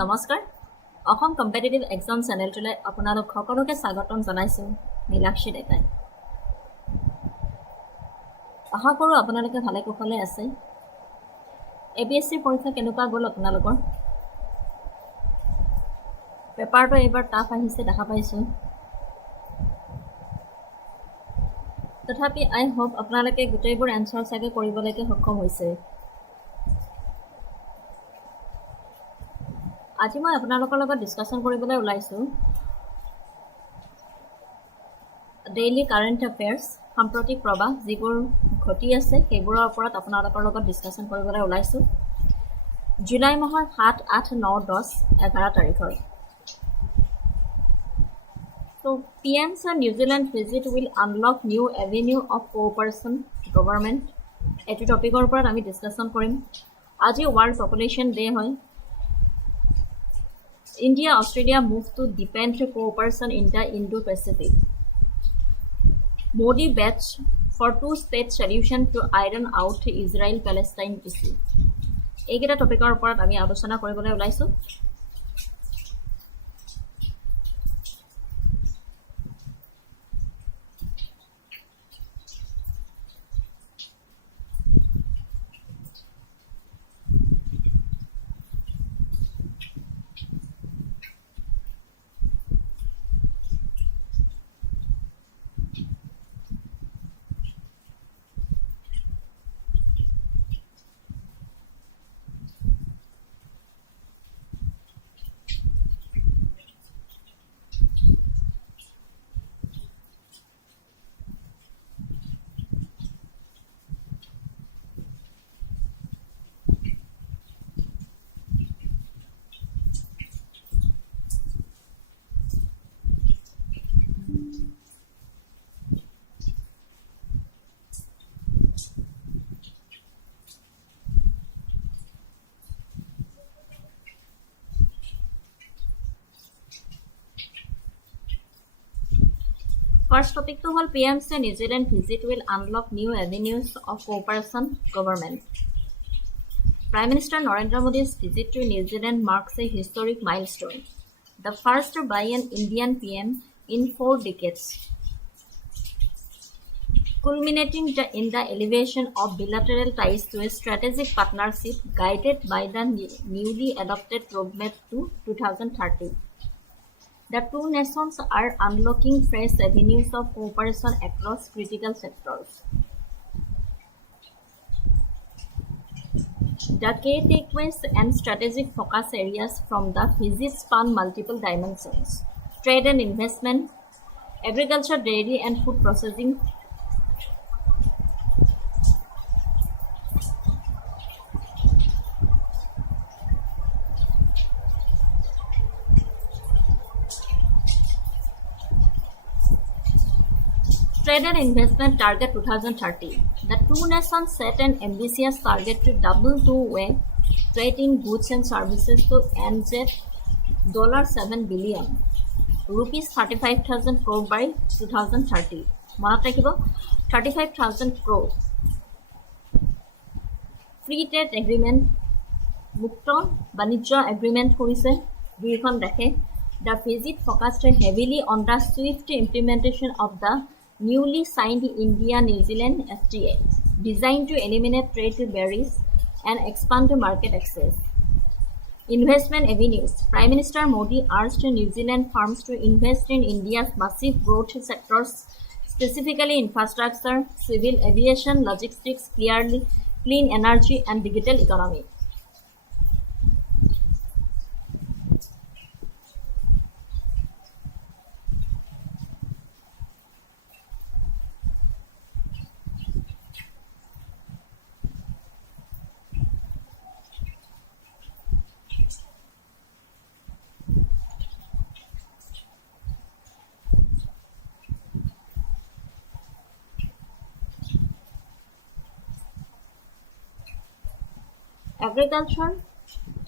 নমস্কাৰ Assam competitive exam চেনেলটোলৈ আপোনালোক সকলোকে স্বাগতম জনাইছোঁ নীলাক্ষী ডেকাই আশা কৰোঁ আপোনালোকে ভালে কুশলে আছে এপিএছচিৰ পৰীক্ষা কেনেকুৱা গ'ল আপোনালোকৰ পেপাৰটো এইবাৰ টাফ আহিছে দেখা পাইছোঁ তথাপি আই হোপ আপোনালোকে গোটেইবোৰ এনচাৰ চাগে কৰিবলৈকে সক্ষম হৈছে আজি মই আপোনালোকৰ লগত ডিছকাশ্যন কৰিবলৈ ওলাইছোঁ ডেইলি কাৰেণ্ট এফেয়াৰ্ছ সাম্প্ৰতিক প্ৰবাহ যিবোৰ ঘটি আছে সেইবোৰৰ ওপৰত আপোনালোকৰ লগত ডিছকাশ্যন কৰিবলৈ ওলাইছোঁ জুলাই মাহৰ 7, 8, 9, 10, 11 তাৰিখৰ So PM's New Zealand visit will unlock new avenue of cooperation government এটো টপিকৰ ওপৰত আমি ডিছকাশ্যন কৰিম আজি ৱৰ্ল্ড পপুলেশ্যন ডে হয় India Australia move to deepen cooperation in the Indo-Pacific. Modi bets for two-state solution to iron out Israel-Palestine issue. এইকেইটা টপিকৰ ওপৰত আমি আলোচনা কৰিবলৈ ওলাইছোঁ First topic to hold PM's New Zealand visit will unlock new avenues of cooperation government. Prime Minister Narendra Modi's visit to New Zealand marks a historic milestone, the first by an Indian PM in 4 decades, culminating in the elevation of bilateral ties to a strategic partnership guided by the newly adopted roadmap to 2030. The two nations are unlocking fresh avenues of cooperation across critical sectors. The key takeaways and strategic focus areas from the visit span multiple dimensions: trade and investment, agriculture, dairy and food processing, Trade and investment target 2030. The two nations set an ambitious target to double two-way trade in goods and services to NZ $7 billion, rupees 35,000 crore by 2030. মনত ৰাখিব 35,000 crore. Free trade agreement, মুক্ত বাণিজ্য agreement কৰিছে দুইখন দেশে. The visit focused heavily on the swift implementation of the newly signed India-New Zealand FTA, designed to eliminate trade barriers and expand market access. Investment avenues. Prime Minister Modi urged New Zealand firms to invest in India's massive growth sectors, specifically infrastructure, civil aviation, logistics, clean energy, and digital economy. Agriculture,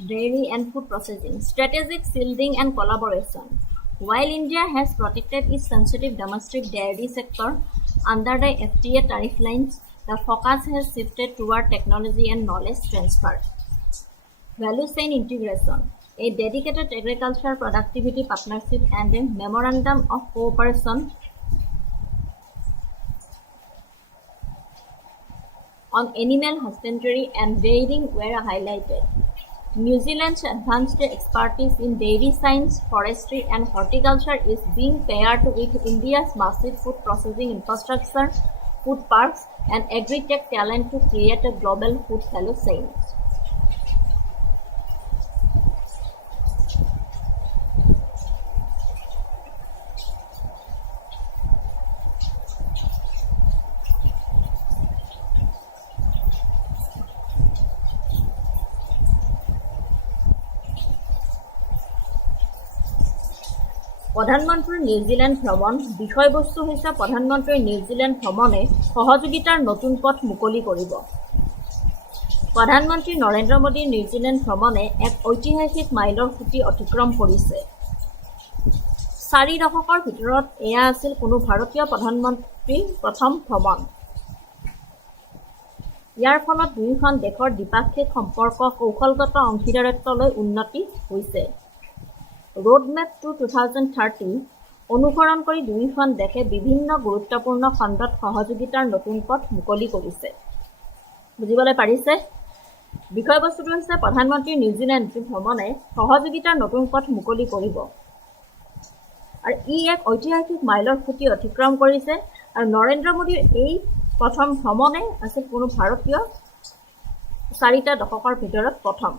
dairy and food processing, strategic shielding and collaboration. While India has protected its sensitive domestic dairy sector under the FTA tariff lines, the focus has shifted toward technology and knowledge transfer. Value chain integration. a dedicated agriculture productivity partnership and a memorandum of cooperation on animal husbandry and dairying were highlighted. New Zealand's advanced expertise in dairy science, forestry, and horticulture is being paired with India's massive food processing infrastructure, food parks, and agri-tech talent to create a global food value chain. প্ৰধানমন্ত্ৰীৰ New Zealand ভ্ৰমণ বিষয়বস্তু হৈছে প্ৰধানমন্ত্ৰীৰ New Zealand ভ্ৰমণে সহযোগিতাৰ নতুন পথ মুকলি কৰিব। প্ৰধানমন্ত্ৰী নৰেন্দ্ৰ মোদীৰ নিউজিলেণ্ড ভ্ৰমণে এক ঐতিহাসিক মাইলৰ খুঁটি অতিক্ৰম কৰিছে। 4 দশকৰ ভিতৰত এয়া আছিল কোনো ভাৰতীয় প্ৰধানমন্ত্ৰীৰ প্ৰথম ভ্ৰমণ। ইয়াৰ ফলত দুয়োখন দেশৰ দ্বিপাক্ষিক সম্পৰ্ক কৌশলগত অংশীদাৰত্বলৈ উন্নতি হৈছে। ৰোডমেপ টু 2030 অনুসৰণ কৰি দুয়োখন দেশে বিভিন্ন গুৰুত্বপূৰ্ণ খণ্ডত সহযোগিতাৰ নতুন পথ মুকলি কৰিছে। বুজিবলৈ পাৰিছে? বিষয়বস্তুটো হৈছে প্ৰধানমন্ত্ৰী নিউজিলেণ্ড ভ্ৰমণে সহযোগিতাৰ নতুন পথ মুকলি কৰিব আৰু ই এক ঐতিহাসিক মাইলৰ খুঁটি অতিক্ৰম কৰিছে আৰু নৰেন্দ্ৰ মোদীৰ এই প্ৰথম ভ্ৰমণে আছিল কোনো ভাৰতীয় 4টা দশকৰ ভিতৰত প্ৰথম।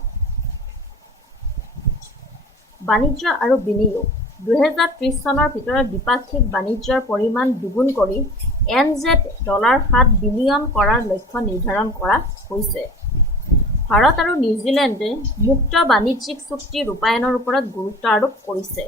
বাণিজ্য আৰু বিনিয়োগ 2030 চনৰ ভিতৰত দ্বিপাক্ষিক বাণিজ্যৰ পৰিমাণ দুগুণ কৰি $7 বিলিয়ন কৰাৰ লক্ষ্য নিৰ্ধাৰণ কৰা হৈছে। ভাৰত আৰু নিউজিলেণ্ডে মুক্ত বাণিজ্যিক চুক্তি ৰূপায়ণৰ ওপৰত গুৰুত্ব আৰোপ কৰিছে।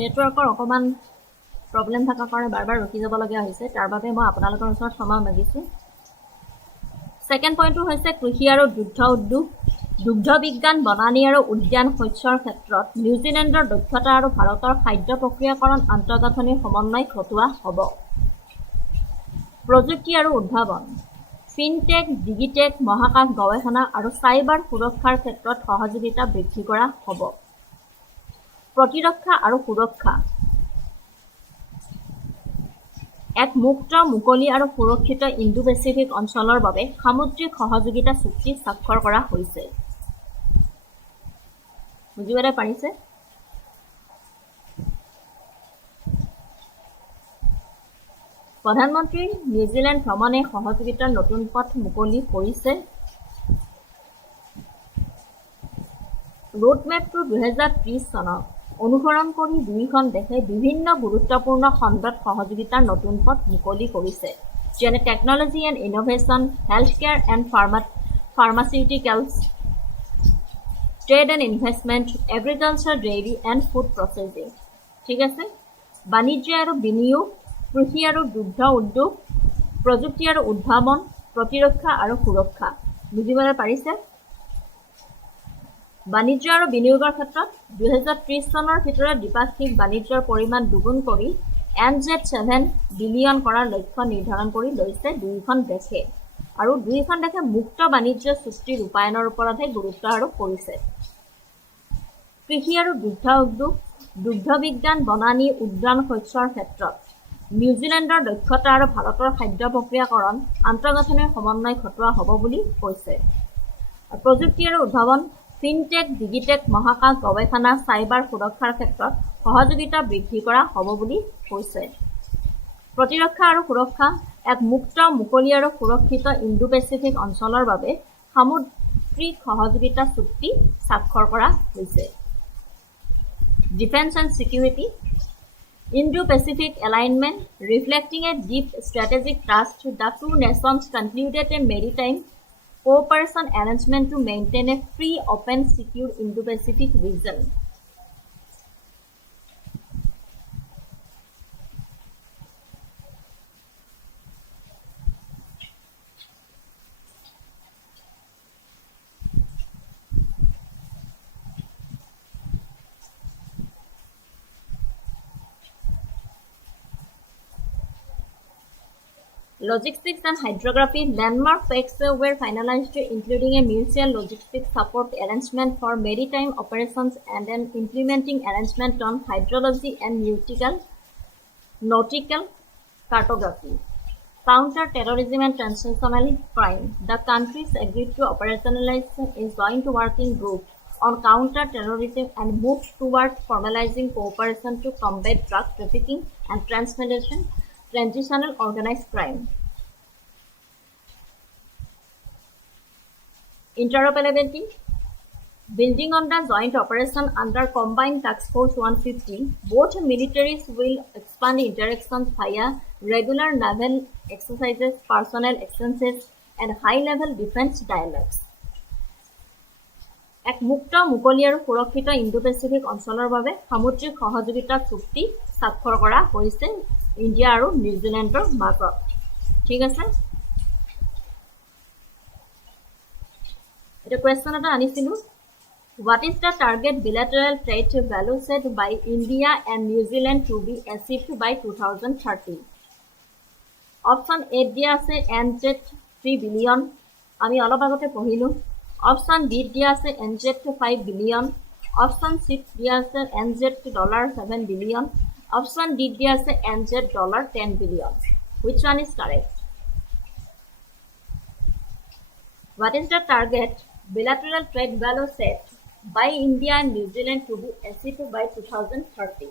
নেটৱৰ্কৰ অকণমান প্ৰব্লেম থকাৰ কাৰণে বাৰ বাৰ ৰখি যাবলগীয়া হৈছে, তাৰ বাবে মই আপোনালোকৰ ওচৰত ক্ষমা মাগিছোঁ। ছেকেণ্ড পইণ্টটো হৈছে কৃষি আৰু দুগ্ধ উদ্যোগ। দুগ্ধ বিজ্ঞান, বনানী আৰু উদ্যান শস্যৰ ক্ষেত্ৰত নিউজিলেণ্ডৰ দক্ষতা আৰু ভাৰতৰ খাদ্য প্ৰক্ৰিয়াকৰণ আন্তঃগাঁথনিৰ সমন্বয় ঘটোৱা হ'ব। প্ৰযুক্তি আৰু উদ্ভাৱন, ফিনটেক, ডিজিটেক, মহাকাশ গৱেষণা আৰু চাইবাৰ সুৰক্ষাৰ ক্ষেত্ৰত সহযোগিতা বৃদ্ধি কৰা হ'ব। প্ৰতিৰক্ষা আৰু সুৰক্ষা, এক মুক্ত, মুকলি আৰু সুৰক্ষিত ইণ্ডো-পেচিফিক অঞ্চলৰ বাবে সামুদ্ৰিক সহযোগিতা চুক্তি স্বাক্ষৰ কৰা হৈছে। বুজিবলৈ পাৰিছে? প্ৰধানমন্ত্ৰীৰ নিউজিলেণ্ড ভ্ৰমণে সহযোগিতাৰ নতুন পথ মুকলি কৰিছে। ৰোডমেপটো 2030 চনক অনুসৰণ কৰি দুয়োখন দেশে বিভিন্ন গুৰুত্বপূৰ্ণ খণ্ডত সহযোগিতাৰ নতুন পথ মুকলি কৰিছে, যেনে technology and innovation, health care and pharmaceuticals, trade and investment, agriculture, dairy and food processing. ঠিক আছে? বাণিজ্য আৰু বিনিয়োগ, কৃষি আৰু দুগ্ধ উদ্যোগ, প্ৰযুক্তি আৰু উদ্ভাৱন, প্ৰতিৰক্ষা আৰু সুৰক্ষা। বুজিবলৈ পাৰিছে? বাণিজ্য আৰু বিনিয়োগৰ ক্ষেত্ৰত 2030 চনৰ ভিতৰত দ্বিপাক্ষিক বাণিজ্যৰ পৰিমাণ দুগুণ কৰি $7 বিলিয়ন কৰাৰ লক্ষ্য নিৰ্ধাৰণ কৰি লৈছে দুয়োখন দেশে, আৰু দুয়োখন দেশে মুক্ত বাণিজ্য চুক্তি ৰূপায়ণৰ ওপৰতহে গুৰুত্ব আৰোপ কৰিছে। কৃষি আৰু দুগ্ধ উদ্যোগ, দুগ্ধ বিজ্ঞান, বনানী, উদ্যান শস্যৰ ক্ষেত্ৰত নিউজিলেণ্ডৰ দক্ষতা আৰু ভাৰতৰ খাদ্য প্ৰক্ৰিয়াকৰণ আন্তঃগাঁথনিৰ সমন্বয় ঘটোৱা হ'ব বুলি কৈছে। প্ৰযুক্তি আৰু উদ্ভাৱন, ফিনটেক, ডিজিটেক, মহাকাশ গৱেষণা, চাইবাৰ সুৰক্ষাৰ ক্ষেত্ৰত সহযোগিতা বৃদ্ধি কৰা হ'ব বুলি কৈছে। প্ৰতিৰক্ষা আৰু সুৰক্ষা, এক মুক্ত, মুকলি আৰু সুৰক্ষিত ইণ্ডো-পেচিফিক অঞ্চলৰ বাবে সামুদ্ৰিক সহযোগিতা চুক্তি স্বাক্ষৰ কৰা হৈছে। Defence and security, Indo-Pacific alignment, reflecting a deep strategic trust, the two nations concluded a maritime cooperation arrangement to maintain a free, open, secure Indo-Pacific region. Logistics and hydrography, landmark pacts were finalized, including a mutual logistics support arrangement for maritime operations and an implementing arrangement on hydrology and nautical cartography. Counter-terrorism and transnational crime, the countries agreed to operationalize a joint working group on counter-terrorism and moved toward formalizing cooperation to combat drug trafficking and transitional organized crime. Interoperability, building on the joint operation under Combined Task Force 150, both militaries will expand interactions via regular naval exercises, personnel exchanges, and high-level defense dialogues. এক মুক্ত, মুকলি আৰু সুৰক্ষিত Indo-Pacific অঞ্চলৰ বাবে সামুদ্ৰিক সহযোগিতা চুক্তি স্বাক্ষৰ কৰা হৈছে ইণ্ডিয়া আৰু নিউজিলেণ্ডৰ মাজত। ঠিক আছে, এটা কুৱেশ্যন এটা আনিছিলোঁ। What is the target bilateral trade value set by India and New Zealand to be achieved by 2030? Option A দিয়া আছে NZ 3 billion, আমি অলপ আগতে পঢ়িলোঁ। Option B দিয়া আছে NZ 5 billion, Option C দিয়া আছে NZ $7 billion, Option D দিয়া আছে NZ $10 billion. Which one is correct? What is the target bilateral trade value set by India and New Zealand to be achieved by 2030?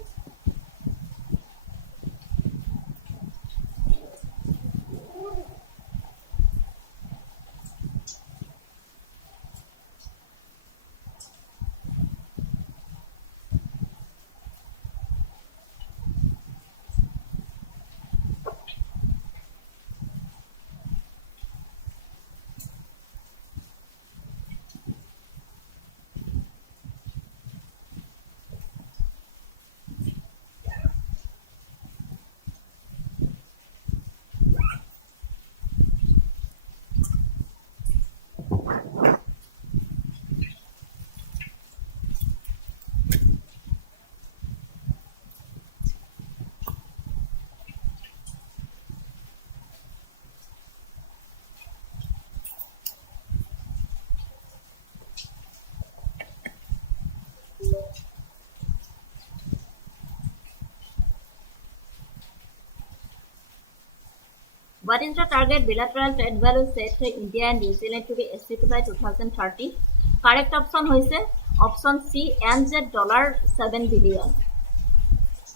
What is the target bilateral trade value set by India and New Zealand to be achieved by 2030? Correct option hoise option C NZ $7 billion.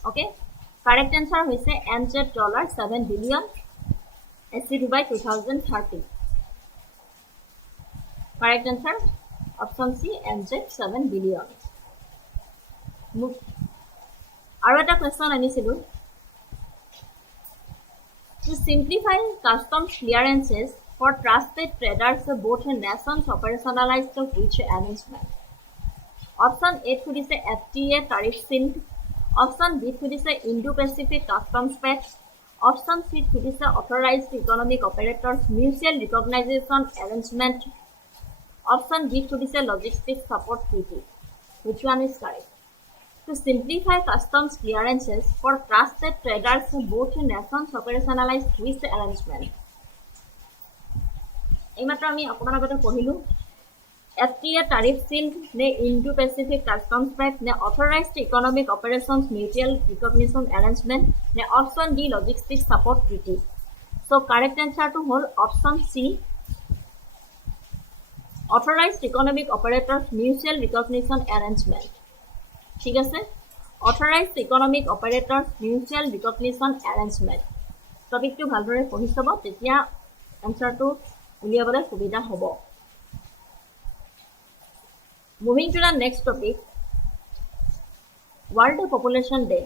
Okay, correct answer hoise NZ $7 billion achieved by 2030. Correct answer option C NZ 7 billion. আৰু এটা question আনিছিলোঁ। To simplify customs clearances for trusted traders, both nations operationalized which arrangement? Option A খুদিছে FTA tariff shield, Option B খুদিছে Indo-Pacific Customs Pact, Option C খুদিছে Authorized Economic Operators Mutual Recognition Arrangement, Option D খুদিছে Logistics Support Treaty. Which one is correct? To simplify customs clearances for trusted traders, both nations operationalized which arrangement? এইমাত্ৰ আমি আপোনাৰ আগতে পঢ়িলোঁ FTA tariff seal ne Indo-Pacific Customs Pact ne Authorized Economic Operations Mutual Recognition Arrangement ne Option D Logistics Support Treaty. So correct answer to whole option C, Authorized Economic Operators Mutual Recognition Arrangement. ঠিক আছে, Authorized Economic Operators Mutual Recognition Arrangement. টপিকটো ভালদৰে পঢ়ি চাব, তেতিয়া এনসাৰটো উলিয়াবলৈ সুবিধা হ'ব। Moving to the next topic, World Population Day.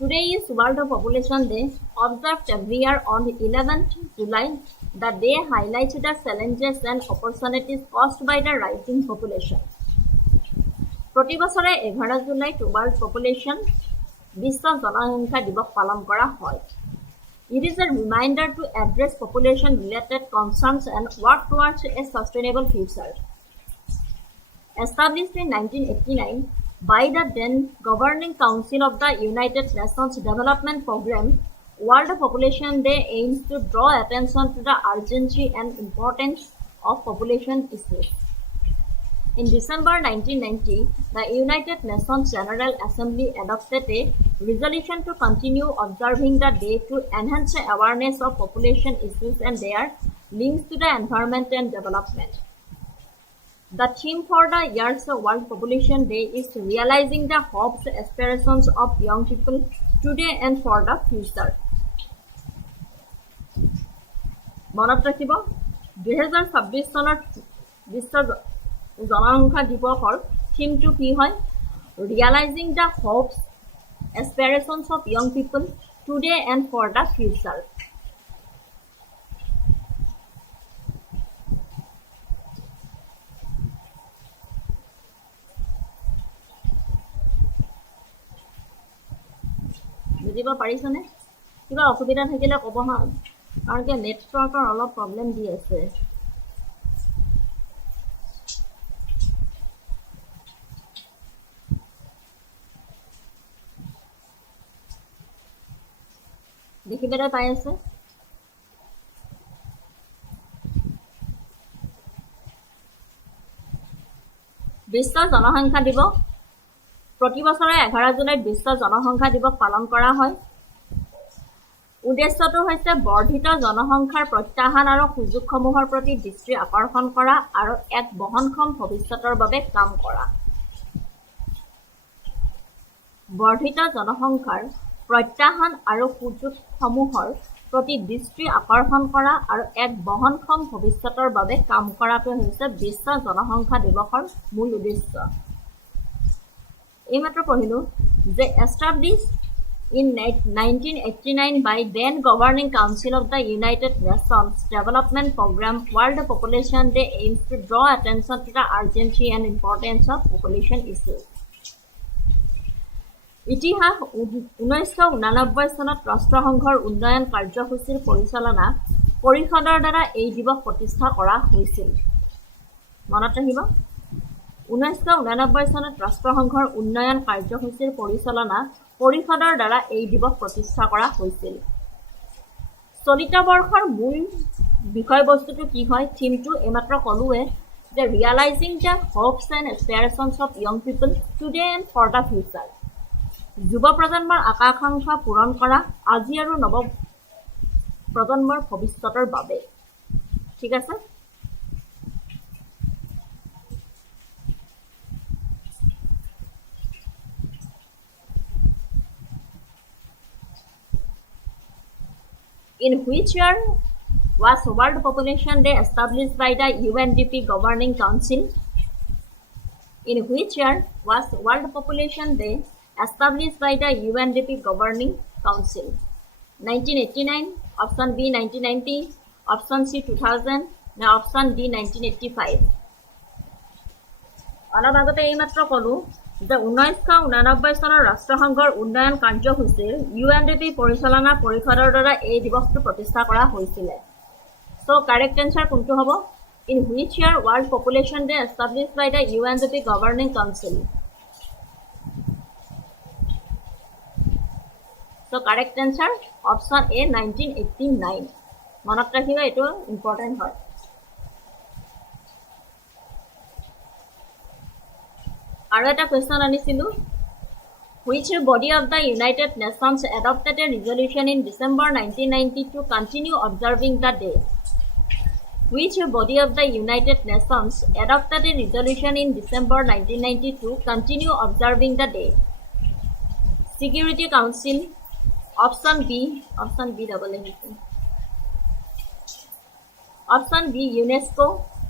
Today is World Population Day, observed every year on 11th July. The day highlights the challenges and opportunities caused by the rising population. প্ৰতি বছৰে 11 জুলাইত World Population বিশ্ব জনসংখ্যা দিৱস পালন কৰা হয়। It is a reminder to address population-related concerns and work towards a sustainable future. Established in 1989 by the then Governing Council of the United Nations Development Programme, World Population Day aims to draw attention to the urgency and importance of population issues. In December 1990, the United Nations General Assembly adopted a resolution to continue observing the day to enhance awareness of population issues and their links to the environment and development. The theme for the year's World Population Day is realizing the hopes and aspirations of young people today and for the future. মনত ৰাখিব 2026 চনৰ বিশ্ব জনসংখ্যা দিৱসৰ থিমটো কি হয়? Realizing the hopes, aspirations of young people today and for the future. বুজিব পাৰিছনে? কিবা অসুবিধা থাকিলে ক'ব হা, কাৰণ কি নেটৱৰ্কৰ অলপ প্ৰব্লেম দি আছে। দেখিবলৈ পাই আছে? বিশ্ব জনসংখ্যা দিৱস প্ৰতি বছৰে 11 জুলাইত বিশ্ব জনসংখ্যা দিৱস পালন কৰা হয়। উদ্দেশ্যটো হৈছে বৰ্ধিত জনসংখ্যাৰ প্ৰত্যাহ্বান আৰু সুযোগসমূহৰ প্ৰতি দৃষ্টি আকৰ্ষণ কৰা আৰু এক বহনক্ষম ভৱিষ্যতৰ বাবে কাম কৰা। বৰ্ধিত জনসংখ্যাৰ প্ৰত্যাহ্বান আৰু সুযোগসমূহৰ প্ৰতি দৃষ্টি আকৰ্ষণ কৰা আৰু এক বহনক্ষম ভৱিষ্যতৰ বাবে কাম কৰাটো হৈছে বিশ্ব জনসংখ্যা দিৱসৰ মূল উদ্দেশ্য। এইমাত্ৰ পঢ়িলো যে established in 1989 by then Governing Council of the United Nations Development Programme, World Population Day aims to draw attention to the urgency and importance of population issues. ইতিহাস 1989 চনত ৰাষ্ট্ৰসংঘৰ উন্নয়ন কাৰ্যসূচীৰ পৰিচালনা পৰিষদৰ দ্বাৰা এই দিৱস প্ৰতিষ্ঠা কৰা হৈছিল। মনত ৰাখিব 1989 চনত ৰাষ্ট্ৰসংঘৰ উন্নয়ন কাৰ্যসূচীৰ পৰিচালনা পৰিষদৰ দ্বাৰা এই দিৱস প্ৰতিষ্ঠা কৰা হৈছিল। চলিত বৰ্ষৰ মূল বিষয়বস্তুটো কি হয়? থিমটো এইমাত্ৰ ক'লোৱে যে realising the hopes and aspirations of young people today and for the future. যুৱ প্ৰজন্মৰ আকাংক্ষা পূৰণ কৰা আজি আৰু নৱ প্ৰজন্মৰ ভৱিষ্যতৰ বাবে। ঠিক আছে? In which year was World Population Day established by the UNDP Governing Council? In which year was World Population Day established by the UNDP Governing Council? 1989, option B 1990, option C 2000, na option D 1985. অলপ আগতে এইমাত্ৰ ক'লো যে 1989 চনৰ ৰাষ্ট্ৰসংঘৰ উন্নয়ন কাৰ্যসূচীৰ UNDP পৰিচালনা পৰিষদৰ দ্বাৰা এই দিৱসটো প্ৰতিষ্ঠা কৰা হৈছিল। সো কাৰেক্ট এনসাৰ কোনটো হ'ব? In which year World Population Day established by the UNDP Governing Council? So correct answer option A 1989. মনত ৰাখিবা, এইটো ইম্পৰ্টেন্ট হয়। আৰু এটা কোৱেশ্চন আনিছিলো which body of the United Nations adopted a resolution in December 1990 to continue observing the day? Which body of the United Nations adopted a resolution in December 1990 to continue observing the day? Security Council, option B double A. Option B UNESCO,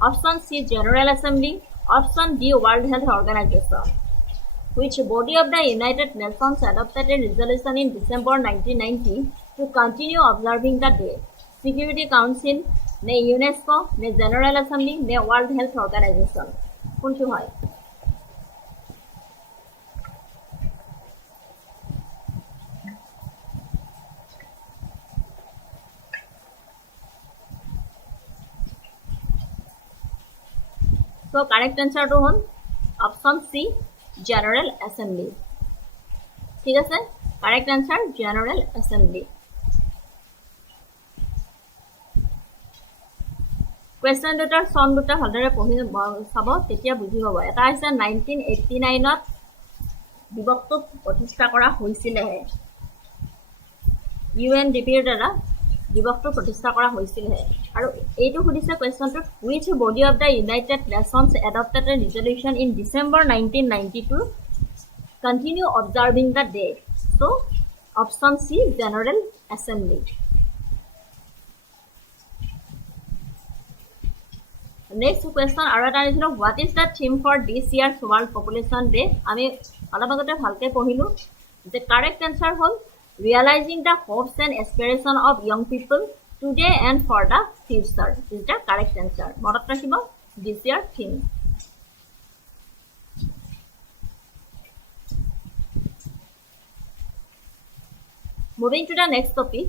option C General Assembly, option D World Health Organization. Which body of the United Nations adopted a resolution in December 1990 to continue observing the day? Security Council, ne UNESCO, ne General Assembly, ne World Health Organization. কোনটো হয়? So correct answer to hall option C General Assembly. ঠিক আছে? Correct answer General Assembly. Question দুটাৰ সন দুটা ভালদৰে পঢ়ি চাব তেতিয়া বুজি পাব। এটা হৈছে 1989ত বিভক্ত প্ৰতিষ্ঠা কৰা হৈছিলেহে UNDPৰ দ্বাৰা বিভক্ত প্ৰতিষ্ঠা কৰা হৈছিলেহে আৰু এইটো সুধিছে কোৱেশ্চনটোত which body of the United Nations adopted a resolution in December 1990 to continue observing the day? So option C General Assembly. Next question আৰু এটা আনিছিলো what is the theme for this year's World Population Day? আমি অলপ আগতে ভালকে পঢ়িলো যে correct answer hall realizing the hopes and aspirations of young people today and for the future is the correct answer. মনত ৰাখিব this year theme. Moving to the next topic,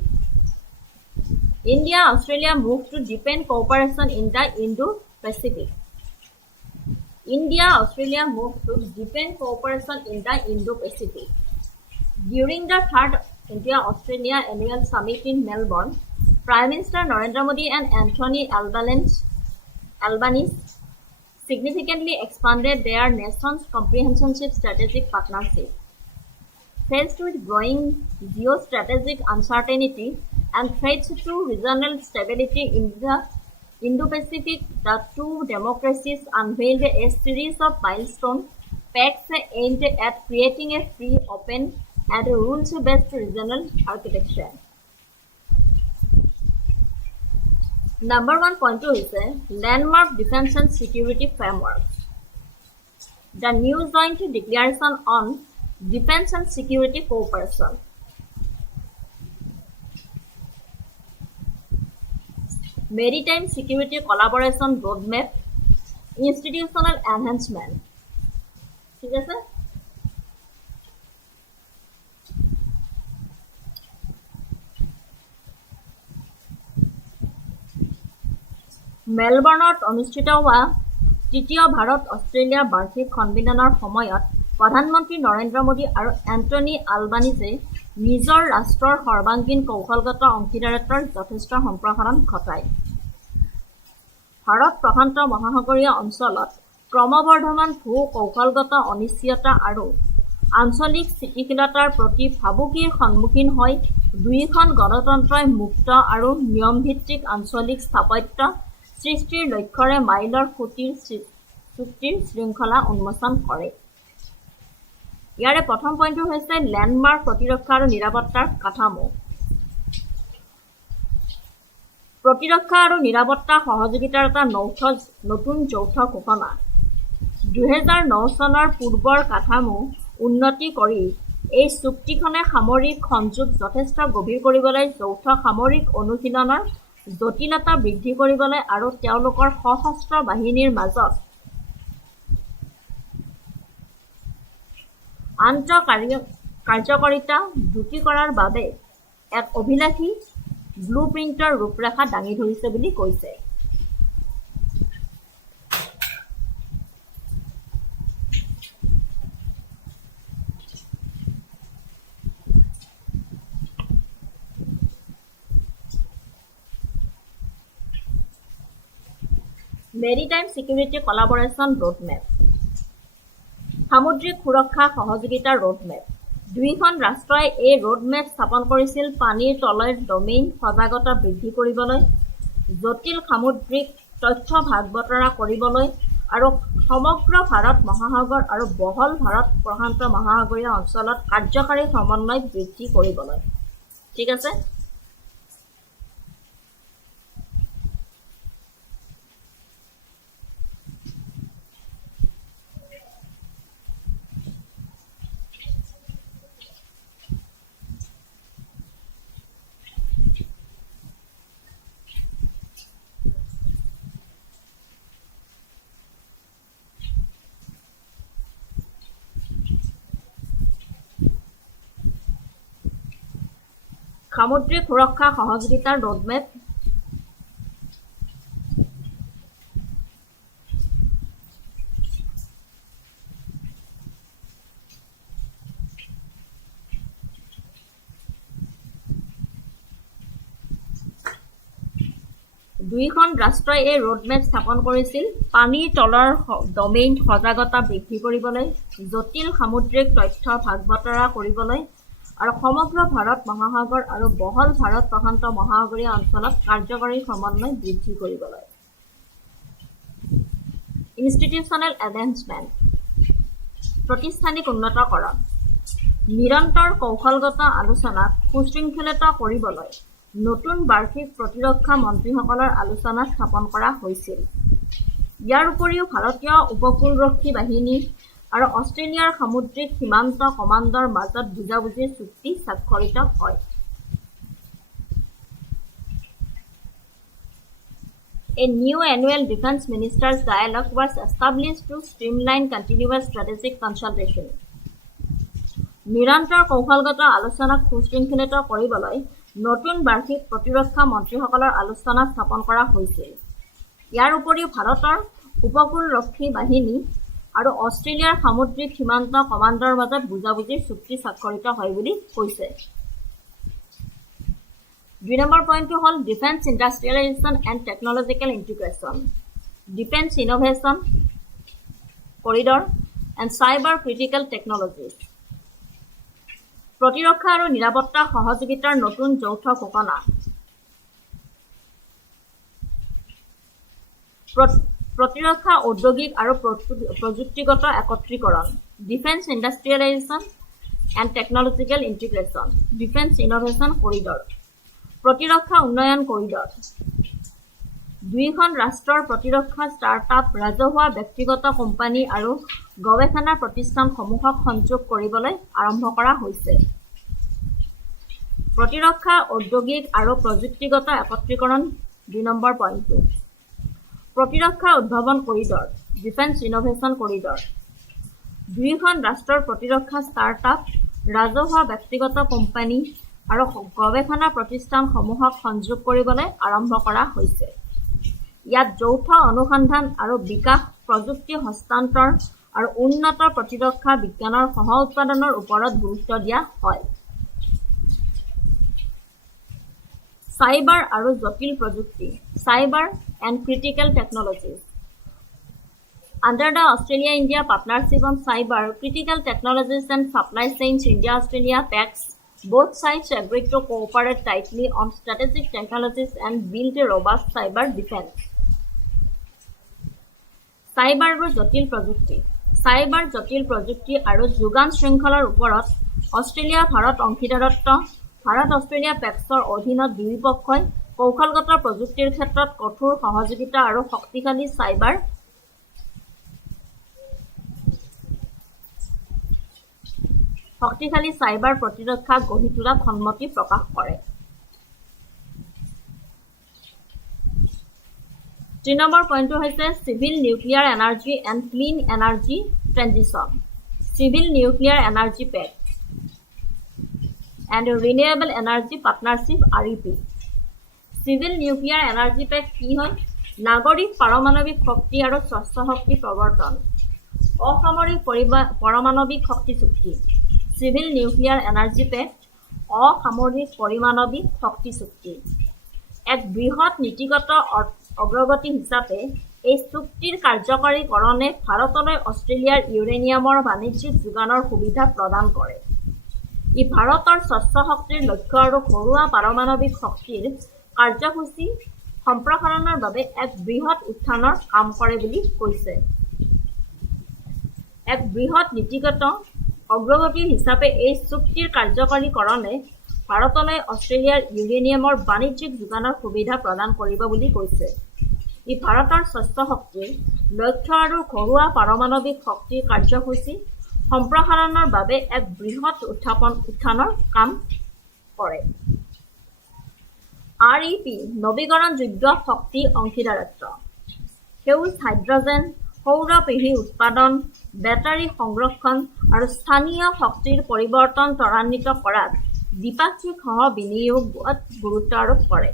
India Australia move to deepen cooperation in the Indo-Pacific. India Australia move to deepen cooperation in the Indo-Pacific. During the third India Australia annual summit in Melbourne, Prime Minister Narendra Modi and Anthony Albanese significantly expanded their nation's comprehensive strategic partnership. Faced with growing geostrategic uncertainty and threats to regional stability in the Indo-Pacific, the two democracies unveiled a series of milestone pacts aimed at creating a free, open, and rules-based regional architecture. Number 1 point is a landmark defense and security framework. The new joint declaration on defense and security cooperation. Maritime security collaboration roadmap, institutional enhancement. ঠিক আছে? মেলবৰ্ণত অনুষ্ঠিত হোৱা তৃতীয় Bharat Australia বাৰ্ষিক সন্মিলনৰ সময়ত প্ৰধানমন্ত্ৰী নৰেন্দ্ৰ মোদী আৰু এন্থনী আলবানিজে নিজৰ ৰাষ্ট্ৰৰ সৰ্বাংগীন কৌশলগত অংশীদাৰত্বৰ যথেষ্ট সম্প্ৰসাৰণ ঘটায়। ভাৰত প্ৰশান্ত মহাসাগৰীয় অঞ্চলত ক্ৰমবৰ্ধমান ভূ কৌশলগত অনিশ্চয়তা আৰু আঞ্চলিক স্থিতিশীলতাৰ প্ৰতি ভাবুকিৰ সন্মুখীন হৈ দুয়োখন গণতন্ত্ৰই মুক্ত আৰু নিয়মভিত্তিক আঞ্চলিক স্থাপত্য সৃষ্টিৰ লক্ষ্যৰে মাইলৰ খুঁটিৰ চুক্তিৰ শৃংখলা উন্মোচন কৰে। ইয়াৰে প্ৰথম পইণ্টটো হৈছে লেণ্ডমাৰ্ক প্ৰতিৰক্ষা আৰু নিৰাপত্তাৰ কাঠামো। প্ৰতিৰক্ষা আৰু নিৰাপত্তা সহযোগিতাৰ এটা নতুন যৌথ ঘোষণা। 2009 চনৰ পূৰ্বৰ কাঠামো উন্নতি কৰি এই চুক্তিখনে সামৰিক সংযোগ যথেষ্ট গভীৰ কৰিবলৈ, যৌথ সামৰিক অনুশীলনৰ জটিলতা বৃদ্ধি কৰিবলৈ আৰু তেওঁলোকৰ সশস্ত্ৰ বাহিনীৰ মাজত আন্তঃকাৰ্যকৰীতা দ্ৰুতি কৰাৰ বাবে এক অভিলাষী ব্লুপ্ৰিণ্টৰ ৰূপৰেখা দাঙি ধৰিছে বুলি কৈছে। Maritime Security Collaboration Roadmap. সামুদ্ৰিক সুৰক্ষা সহযোগিতাৰ ৰোডমেপ দুয়োখন ৰাষ্ট্ৰই এই ৰোডমেপ স্থাপন কৰিছিল পানীৰ তলৰ ডমেইন সজাগতা বৃদ্ধি কৰিবলৈ জটিল সামুদ্ৰিক তথ্য ভাগ বতৰা কৰিবলৈ আৰু সমগ্ৰ ভাৰত মহাসাগৰ আৰু বহল ভাৰত প্ৰশান্ত মহাসাগৰীয় অঞ্চলত কাৰ্যকাৰী সমন্বয় বৃদ্ধি কৰিবলৈ ঠিক আছে সামুদ্ৰিক সুৰক্ষা সহযোগিতাৰ ৰোডমেপ দুয়োখন ৰাষ্ট্ৰই এই ৰোডমেপ স্থাপন কৰিছিল পানীৰ তলৰ ডমেইন সজাগতা বৃদ্ধি কৰিবলৈ জটিল সামুদ্ৰিক তথ্য ভাগ বতৰা কৰিবলৈ আৰু সমগ্ৰ ভাৰত মহাসাগৰ আৰু বহল ভাৰত প্ৰশান্ত মহাসাগৰীয় অঞ্চলত কাৰ্যকৰী সমন্বয় বৃদ্ধি কৰিবলৈ ইনষ্টিটিউচনেল এনহেঞ্চমেণ্ট প্ৰতিষ্ঠানিক উন্নতকৰণ নিৰন্তৰ কৌশলগত আলোচনাক সুশৃংখলিত কৰিবলৈ নতুন বাৰ্ষিক প্ৰতিৰক্ষা মন্ত্ৰীসকলৰ আলোচনা স্থাপন কৰা হৈছিল ইয়াৰ উপৰিও ভাৰতীয় উপকূলৰক্ষী বাহিনী আৰু অষ্ট্ৰেলিয়াৰ সামুদ্ৰিক সীমান্ত কমাণ্ডৰ মাজত বুজাবুজিৰ চুক্তি স্বাক্ষৰিত হয় A new annual defense ministers dialogue was established to streamline continuous strategic consultation. নিৰন্তৰ কৌশলগত আলোচনাক সুশৃংখলিত কৰিবলৈ নতুন বাৰ্ষিক প্ৰতিৰক্ষা মন্ত্ৰীসকলৰ আলোচনা স্থাপন কৰা হৈছিল ইয়াৰ উপৰিও ভাৰতৰ উপকূলৰক্ষী বাহিনী আৰু অষ্ট্ৰেলিয়াৰ সামুদ্ৰিক সীমান্ত কমাণ্ডৰ মাজত বুজাবুজিৰ চুক্তি স্বাক্ষৰিত হয় বুলি কৈছে 2 নম্বৰ পইণ্টটো হ'ল defence industrialisation and technological integration defence innovation corridor and cyber critical technologies প্ৰতিৰক্ষা আৰু নিৰাপত্তা সহযোগিতাৰ নতুন যৌথ ঘোষণা প্ৰতিৰক্ষা ঔদ্যোগিক আৰু প্ৰযুক্তিগত একত্ৰীকৰণ defence industrialisation and technological integration defence innovation corridor প্ৰতিৰক্ষা উন্নয়ন কৰিডৰ দুয়োখন ৰাষ্ট্ৰৰ প্ৰতিৰক্ষা ষ্টাৰ্টআপ ৰাজহুৱা ব্যক্তিগত কোম্পানী আৰু গৱেষণা প্ৰতিষ্ঠানসমূহক সংযোগ কৰিবলৈ আৰম্ভ কৰা হৈছে প্ৰতিৰক্ষা ঔদ্যোগিক আৰু প্ৰযুক্তিগত একত্ৰীকৰণ 2 নম্বৰ পইণ্টটো প্ৰতিৰক্ষা উদ্ভাৱন কৰিডৰ ডিফেন্স ইনোভেশ্যন কৰিডৰ দুয়োখন ৰাষ্ট্ৰৰ প্ৰতিৰক্ষা ষ্টাৰ্টআপ ৰাজহুৱা ব্যক্তিগত কোম্পানী আৰু গৱেষণা প্ৰতিষ্ঠানসমূহক সংযোগ কৰিবলৈ আৰম্ভ কৰা হৈছে ইয়াত যৌথ অনুসন্ধান আৰু বিকাশ প্ৰযুক্তি হস্তান্তৰ আৰু উন্নত প্ৰতিৰক্ষা বিজ্ঞানৰ সহ উৎপাদনৰ ওপৰত গুৰুত্ব দিয়া হয় চাইবাৰ আৰু জটিল প্ৰযুক্তি cyber and critical technologies Under the Australia-India Partnership on Cyber, Critical Technologies and Supply Chains India-Australia PACS, both sides agreed to cooperate tightly on strategic technologies and build a robust cyber defense. Cyber আৰু জটিল প্ৰযুক্তি cyber জটিল প্ৰযুক্তি আৰু যোগান শৃংখলাৰ ওপৰত Australia Bharat অংশীদাৰত্ব Bharat Australia পেক্সৰ অধীনত দুয়োপক্ষই কৌশলগত প্ৰযুক্তিৰ ক্ষেত্ৰত কঠোৰ সহযোগিতা আৰু শক্তিশালী চাইবাৰ প্ৰতিৰক্ষা গঢ়ি তোলাত সন্মতি প্ৰকাশ কৰে 3 নম্বৰ পইণ্টটো হৈছে civil nuclear energy and clean energy transition civil nuclear energy pact and renewable energy partnership REP civil nuclear energy pact কি হয় নাগৰিক পাৰমাণৱিক শক্তি আৰু স্বচ্ছ শক্তি প্ৰৱৰ্তন অসামৰিক পৰমাণৱিক শক্তি চুক্তি চিভিল নিউক্লিয়াৰ এনাৰ্জি পেক্ট অসামৰিক পৰিমাণৱিক শক্তি চুক্তি এক বৃহৎ নীতিগত অগ্ৰগতি হিচাপে এই চুক্তিৰ কাৰ্যকৰীকৰণে ভাৰতলৈ অষ্ট্ৰেলিয়াৰ ইউৰেনিয়ামৰ বাণিজ্যিক যোগানৰ সুবিধা প্ৰদান কৰে। ই ভাৰতৰ স্বচ্ছ শক্তিৰ লক্ষ্য আৰু ঘৰুৱা পাৰমাণৱিক শক্তিৰ কাৰ্যসূচী সম্প্ৰসাৰণৰ বাবে এক বৃহৎ উত্থানৰ কাম কৰে বুলি কৈছে। এক বৃহৎ নীতিগত অগ্ৰগতি হিচাপে এই চুক্তিৰ কাৰ্যকৰীকৰণে ভাৰতলৈ অষ্ট্ৰেলিয়াৰ ইউৰেনিয়ামৰ বাণিজ্যিক যোগানৰ সুবিধা প্ৰদান কৰিব বুলি কৈছে। ই ভাৰতৰ স্বচ্ছ শক্তিৰ লক্ষ্য আৰু ঘৰুৱা পাৰমাণৱিক শক্তিৰ কাৰ্যসূচী সম্প্ৰসাৰণৰ বাবে এক বৃহৎ উত্থানৰ কাম কৰে। REP নৱীকৰণযোগ্য শক্তি অংশীদাৰত্ব, সেউজ হাইড্ৰজেন, সৌৰ পেহী উৎপাদন, বেটাৰী সংৰক্ষণ আৰু স্থানীয় শক্তিৰ পৰিৱৰ্তন ত্বৰান্বিত কৰাত দ্বিপাক্ষিক সহ বিনিয়োগত গুৰুত্ব আৰোপ কৰে।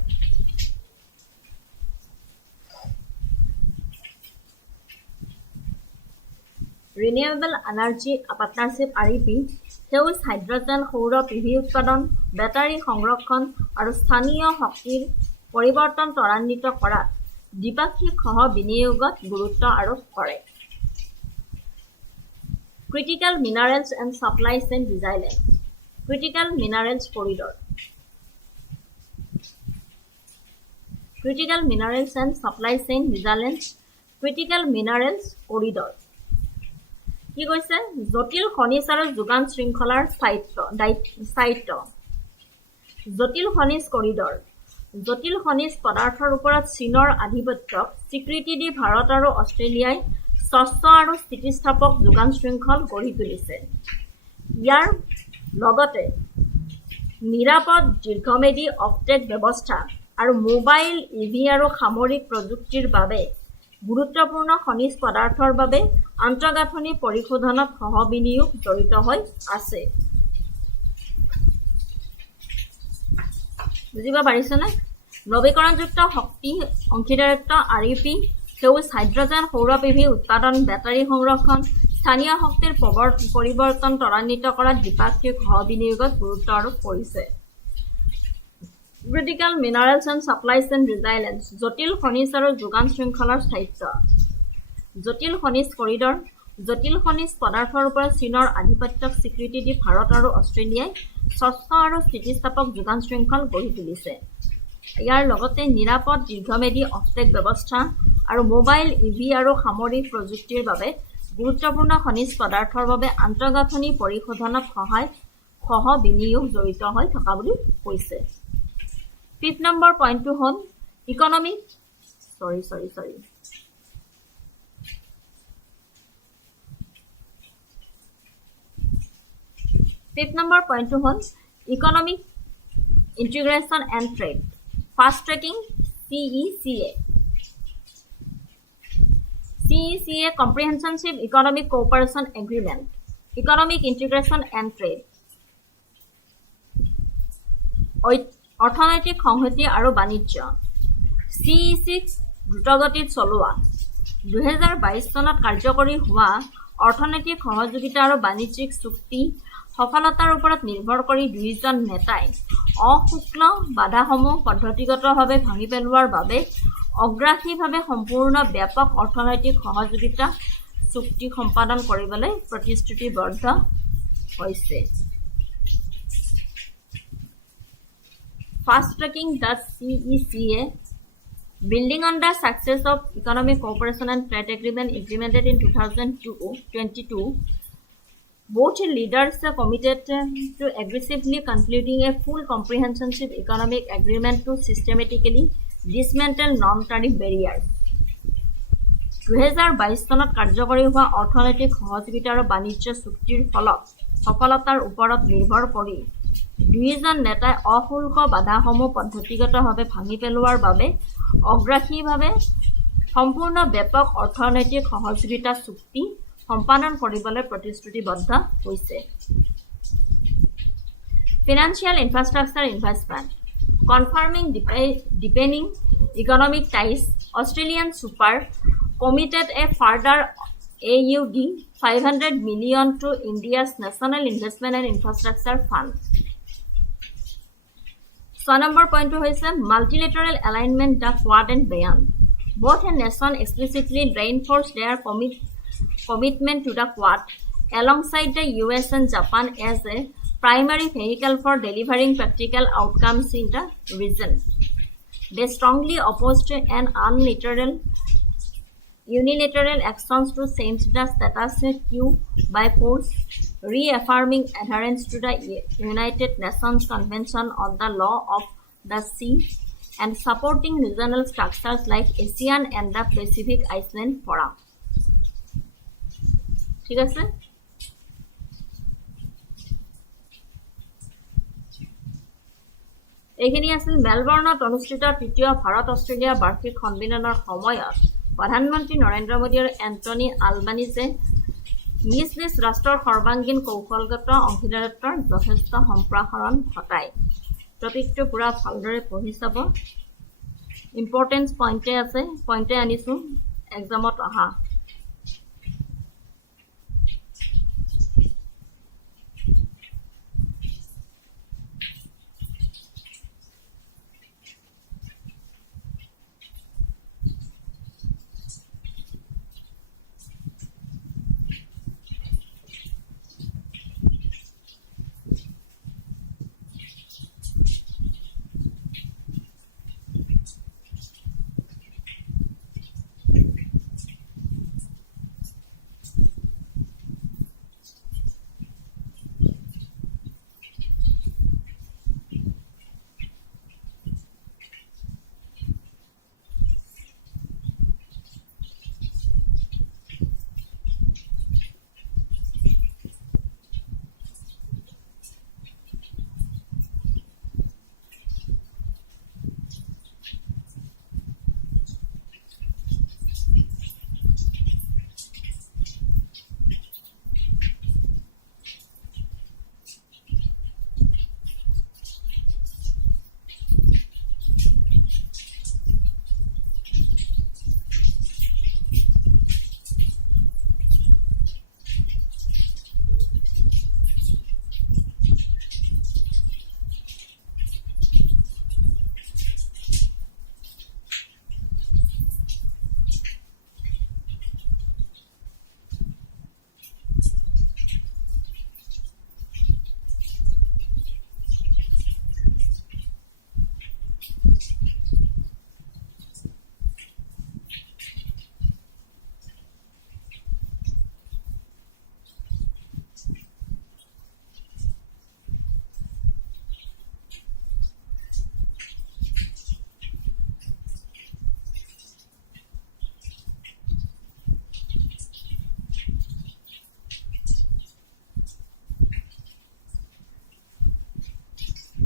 ৰিনিউৱেবল এনাৰ্জি পাৰ্টনাৰশ্বিপ REP সেউজ হাইড্ৰজেন, সৌৰ পেহী উৎপাদন, বেটাৰী সংৰক্ষণ আৰু স্থানীয় শক্তিৰ পৰিৱৰ্তন ত্বৰান্বিত কৰাত দ্বিপাক্ষিক সহ বিনিয়োগত গুৰুত্ব আৰোপ কৰে। Critical minerals and supply chain resilience, critical minerals corridor, critical minerals and supply chain resilience, critical minerals corridor. কি কৈছে? জটিল খনিজ আৰু যোগান শৃংখলাৰ স্থায়িত্ব, জটিল খনিজ কৰিডৰ, জটিল খনিজ পদাৰ্থৰ ওপৰত চীনৰ আধিপত্যক স্বীকৃতি দি ভাৰত আৰু অষ্ট্ৰেলিয়াই স্বচ্ছ আৰু স্থিতিস্থাপক যোগান শৃংখল গঢ়ি তুলিছে। ইয়াৰ লগতে নিৰাপদ দীৰ্ঘম্যাদী অফটেক ব্যৱস্থা আৰু মোবাইল, EV আৰু সামৰিক প্ৰযুক্তিৰ বাবে গুৰুত্বপূৰ্ণ খনিজ পদাৰ্থৰ বাবে আন্তঃগাঁথনি পৰিশোধনত সহ বিনিয়োগ জড়িত হৈ আছে। বুজিব পাৰিছেনে? নৱীকৰণযুক্ত শক্তি অংশীদাৰত্ব REP সেউজ হাইড্ৰজেন, সৌৰ পেহী উৎপাদন, বেটাৰী সংৰক্ষণ, স্থানীয় শক্তিৰ পৰিৱৰ্তন ত্বৰান্বিত কৰাত দ্বিপাক্ষিক সহ বিনিয়োগত গুৰুত্ব আৰোপ কৰিছে। Critical minerals and supply chain resilience, জটিল খনিজ আৰু যোগান শৃংখলাৰ স্থায়িত্ব, জটিল খনিজ কৰিডৰ, জটিল খনিজ পদাৰ্থৰ ওপৰত চীনৰ আধিপত্যক স্বীকৃতি দি ভাৰত আৰু অষ্ট্ৰেলিয়াই স্বচ্ছ আৰু স্থিতিস্থাপক যোগান শৃংখল গঢ়ি তুলিছে। ইয়াৰ লগতে নিৰাপদ দীৰ্ঘম্যাদী অফটেক ব্যৱস্থা আৰু মোবাইল, EV আৰু সামৰিক প্ৰযুক্তিৰ বাবে গুৰুত্বপূৰ্ণ খনিজ পদাৰ্থৰ বাবে আন্তঃগাঁথনি পৰিশোধনত সহ বিনিয়োগ জড়িত হৈ থকা বুলি কৈছে। 5 নম্বৰ পইণ্টটো হ'ল economic integration and trade, fast tracking CECA Comprehensive Economic Cooperation Agreement, Economic Integration and Trade, অৰ্থনৈতিক সংহতি আৰু বাণিজ্য, CEC দ্ৰুতগতিত চলোৱা 2022 চনত কাৰ্যকৰী হোৱা অৰ্থনৈতিক সহযোগিতা আৰু বাণিজ্যিক চুক্তি সফলতাৰ ওপৰত নিৰ্ভৰ কৰি দুয়োজন নেতাই অশুল্ক বাধাসমূহ পদ্ধতিগতভাৱে ভাঙি পেলোৱাৰ বাবে অগ্ৰাসীভাৱে সম্পূৰ্ণ ব্যাপক অৰ্থনৈতিক সহযোগিতা চুক্তি সম্পাদন কৰিবলৈ প্ৰতিশ্ৰুতিবদ্ধ হৈছে। Fast tracking the CECA, building on the success of Economic Cooperation and Trade Agreement implemented in 2022, both leaders committed to aggressively concluding a full comprehensive economic agreement to systematically dismantle non-tariff barriers. 2022 চনত কাৰ্যকৰী হোৱা অৰ্থনৈতিক সহযোগিতা আৰু বাণিজ্য চুক্তিৰ ফলত সফলতাৰ ওপৰত নিৰ্ভৰ কৰি দুয়োজন নেতাই অশুল্ক বাধাসমূহ পদ্ধতিগতভাৱে ভাঙি পেলোৱাৰ বাবে অগ্ৰাসীভাৱে সম্পূৰ্ণ ব্যাপক অৰ্থনৈতিক সহযোগিতা চুক্তি সম্পাদন কৰিবলৈ প্ৰতিশ্ৰুতিবদ্ধ হৈছে। Financial Infrastructure Investment, confirming deepening economic ties, Australian Super committed a further AUD 500 million to India's National Investment and Infrastructure Fund. 6 number পইণ্টটো হৈছে multilateral alignment the Quad and বেয়ান, Both nations explicitly reinforced their commitment to the Quad, alongside the US and Japan as a primary vehicle for delivering practical outcomes in the region. They strongly opposed unilateral actions to change the status quo by force, reaffirming adherence to the United Nations Convention on the Law of the Sea and supporting regional structures like ASEAN and the Pacific Island Forum. ঠিক আছে? এইখিনি আছিল মেলবৰ্ণত অনুষ্ঠিত তৃতীয় Bharat Australia বাৰ্ষিক সন্মিলনৰ সময়ত প্ৰধানমন্ত্ৰী নৰেন্দ্ৰ মোদী আৰু এণ্টনি আলবানিজে নিজ নিজ ৰাষ্ট্ৰৰ সৰ্বাংগীন কৌশলগত অংশীদাৰত্বৰ যথেষ্ট সম্প্ৰসাৰণ ঘটায়। টপিকটো পুৰা ভালদৰে পঢ়ি চাব। ইম্পৰ্টেঞ্চ পইণ্টে আনিছোঁ এক্সামত অহা।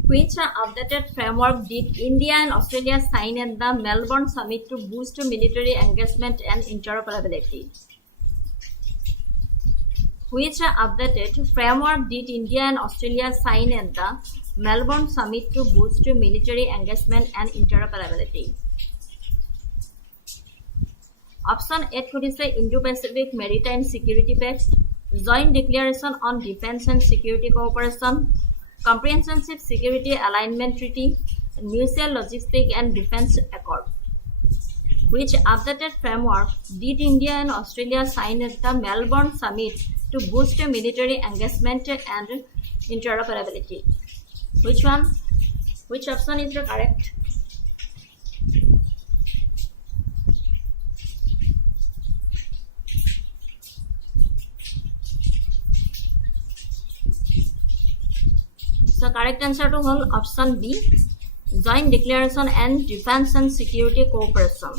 Which updated framework did India and Australia sign at the Melbourne summit to boost military engagement and interoperability? Which updated framework did India and Australia sign at the Melbourne summit to boost military engagement and interoperability? Option 8 খুদিছে Indo-Pacific Maritime Security Pact, Joint Declaration on Defense and Security Cooperation, Comprehensive Security Alignment Treaty, Mutual Logistics and Defense Accord. Which updated framework did India and Australia sign at the Melbourne summit to boost military engagement and interoperability? Which one? Which option is the correct? So correct answer to whole option B, Joint Declaration and Defense and Security Cooperation.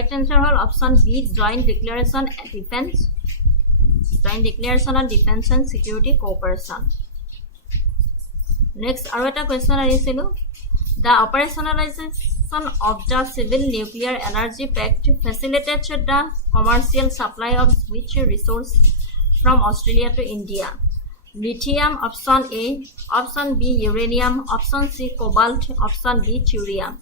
correct answer hall option B, Joint Declaration on Defense and Security Cooperation. Next, আৰু এটা question আহিছিল, the operationalization of the Civil Nuclear Energy Pact facilitates the commercial supply of which resource from Australia to India? Lithium, option A, option B, uranium, option C, cobalt, option D, thorium.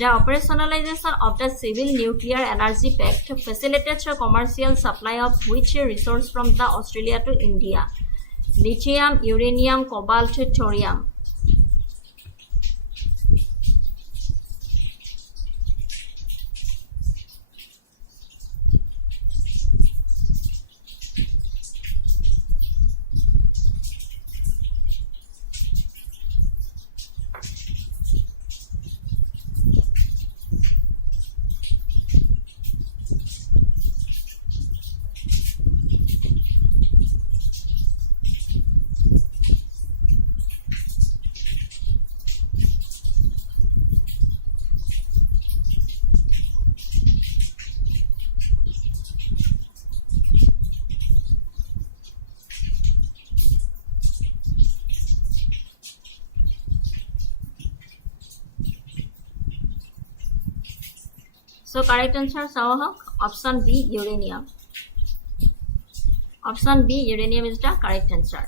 The operationalization of the Civil Nuclear Energy Pact facilitates the commercial supply of which resource from the Australia to India? Lithium, uranium, cobalt, thorium. So correct answer option B, uranium. Option B, uranium is the correct answer.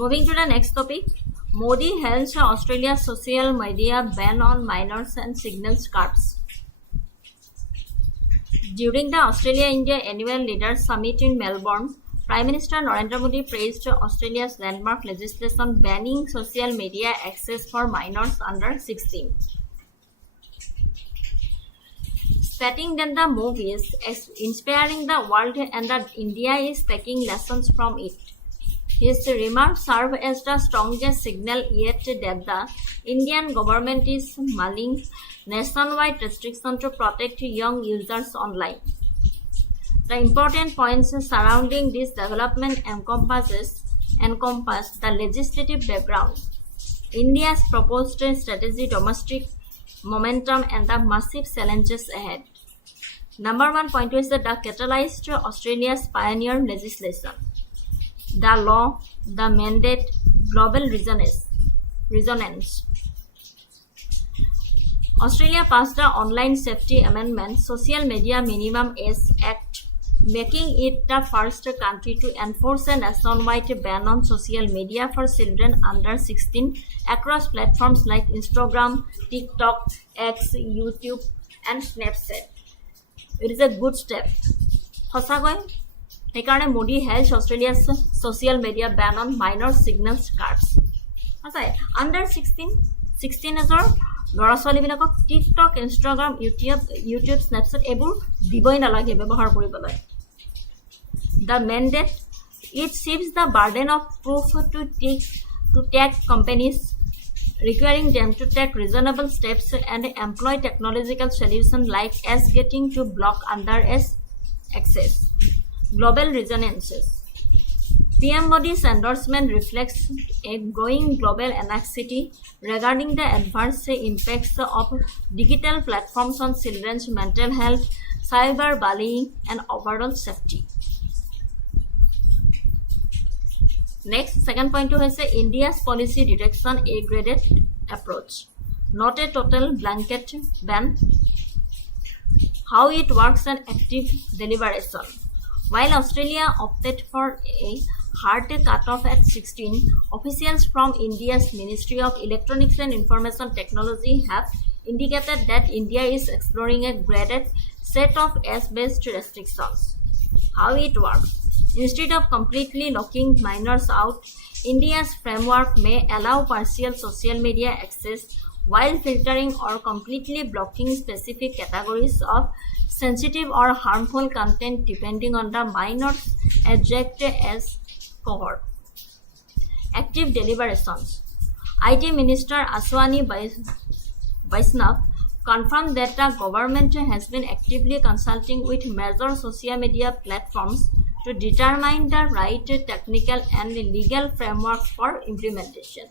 Moving to the next topic, Modi hails Australia's social media ban on minors and signal scarps. During the Australia-India Annual Leaders Summit in Melbourne, Prime Minister Narendra Modi praised Australia's landmark legislation banning social media access for minors under 16. Stating that the move is inspiring the world and that India is taking lessons from it. His remarks serve as the strongest signal yet that the Indian government is mulling nationwide restrictions to protect young users online. The important points surrounding this development encompass the legislative background, India's proposed strategy, domestic momentum, and the massive challenges ahead. Number 1 point is that the catalyzed Australia's pioneer legislation, the law, the mandate, global resonance. Australia passed the Online Safety Amendment Social Media Minimum Age Act, making it the first country to enforce a nationwide ban on social media for children under 16 across platforms like Instagram, TikTok, X, YouTube, and Snapchat. It is a good step. সঁচাকৈ সেইকাৰণে Modi hails Australia's social media ban on minor signal scarps. সঁচাই under 16 এজৰ ল'ৰা ছোৱালীবিলাকক TikTok, Instagram, YouTube, Snapchat এইবোৰ দিবই নালাগে ব্যৱহাৰ কৰিবলৈ. The mandate, it shifts the burden of proof to tech companies, requiring them to take reasonable steps and employ technological solutions like as getting to block underage access. Global resonances. PM Modi's endorsement reflects a growing global anxiety regarding the adverse impacts of digital platforms on children's mental health, cyberbullying, and overall safety. Next, second point is India's policy direction, a graded approach, not a total blanket ban. How it works and active deliberation. While Australia opted for a hard cutoff at 16, officials from India's Ministry of Electronics and Information Technology have indicated that India is exploring a graded set of age-based restrictions. How it works. Instead of completely locking minors out, India's framework may allow partial social media access while filtering or completely blocking specific categories of sensitive or harmful content depending on the minor's exact age cohort. Active deliberations. IT Minister Ashwani Vaishnav confirmed that the government has been actively consulting with major social media platforms to determine the right technical and legal framework for implementation.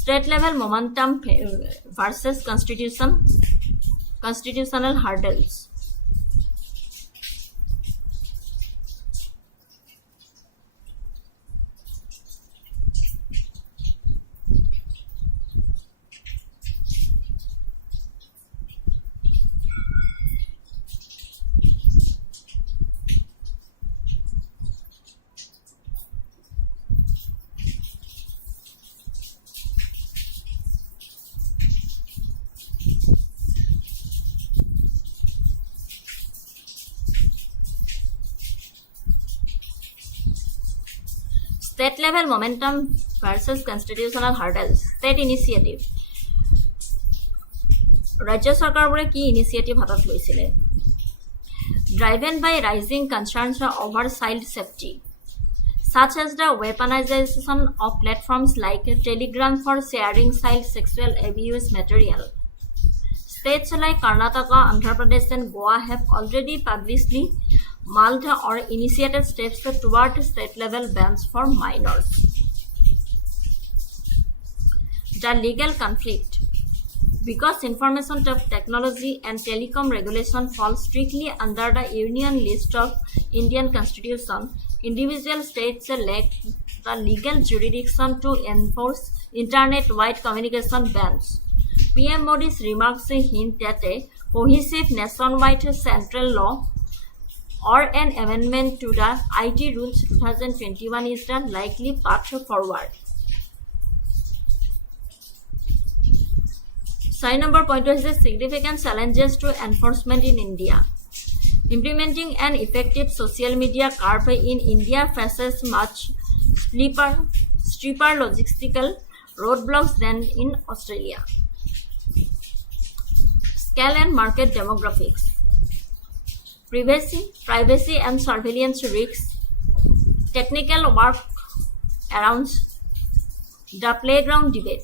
State level momentum versus constitutional hurdles. State level momentum versus constitutional hurdles. State initiative. Rajya Sarkarbore ki initiative hatat loisile. Driven by rising concerns over child safety, such as the weaponization of platforms like Telegram for sharing child sexual abuse material. States like Karnataka, Andhra Pradesh, and Goa have already publicly mulled or initiated steps toward state-level bans for minors. The legal conflict. Because information technology and telecom regulation fall strictly under the Union list of Indian Constitution, individual states lack the legal jurisdiction to enforce internet-wide communication bans. PM Modi's remarks hint at a cohesive nationwide central law or an amendment to the IT Rules 2021 is the likely path forward. Sign number point is significant challenges to enforcement in India. Implementing an effective social media curve in India faces much steeper logistical roadblocks than in Australia. Scale and market demographics. Privacy and surveillance risks. Technical work around the playground debate.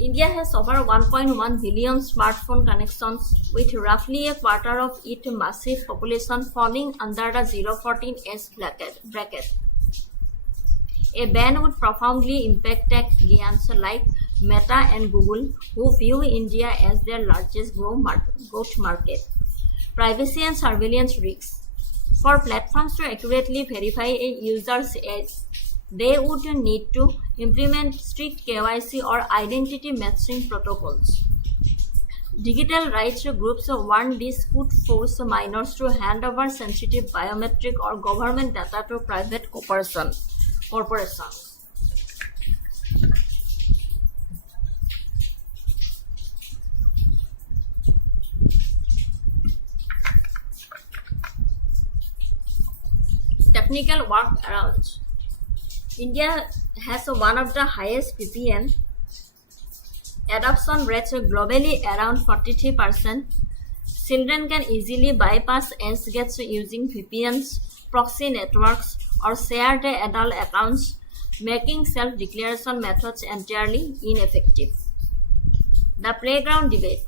India has over 1.1 billion smartphone connections, with roughly a quarter of its massive population falling under the 014 age bracket. A ban would profoundly impact tech giants like Meta and Google, who view India as their largest growth market. Privacy and surveillance risks. For platforms to accurately verify a user's age, they would need to implement strict KYC or identity matching protocols. Digital rights groups warn this could force minors to hand over sensitive biometric or government data to private corporations. Technical workarounds. India has one of the highest VPN adoption rates globally, around 43%. Children can easily bypass age gates using VPNs, proxy networks, or shared adult accounts, making self-declaration methods entirely ineffective. The playground debate.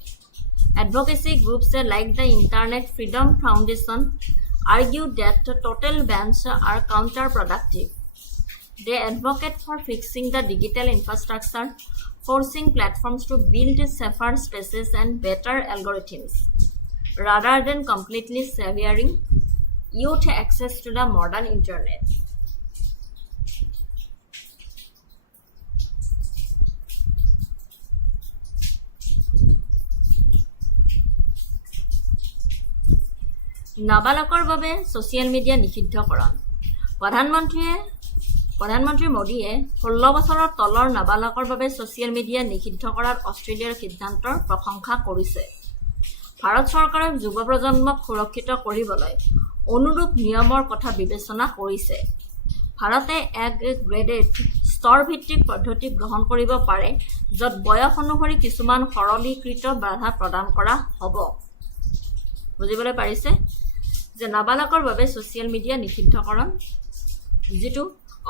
Advocacy groups like the Internet Freedom Foundation argue that total bans are counterproductive. They advocate for fixing the digital infrastructure, forcing platforms to build safer spaces and better algorithms, rather than completely severing youth access to the modern internet. নাবালকৰ বাবে social media নিষিদ্ধকৰণ। প্ৰধানমন্ত্ৰী মোদীয়ে 16 বছৰৰ তলৰ নাবালকৰ বাবে social media নিষিদ্ধ কৰাৰ অষ্ট্ৰেলিয়াৰ সিদ্ধান্তৰ প্ৰশংসা কৰিছে। ভাৰত চৰকাৰে যুৱ প্ৰজন্মক সুৰক্ষিত কৰিবলৈ অনুৰূপ নিয়মৰ কথা বিবেচনা কৰিছে। ভাৰতে এক গ্ৰেডেড স্তৰভিত্তিক পদ্ধতি গ্ৰহণ কৰিব পাৰে, য'ত বয়স অনুসৰি কিছুমান সৰলীকৃত বাধা প্ৰদান কৰা হ'ব। বুজিবলৈ পাৰিছে যে নাবালকৰ বাবে ছ'চিয়েল মিডিয়া নিষিদ্ধকৰণ যিটো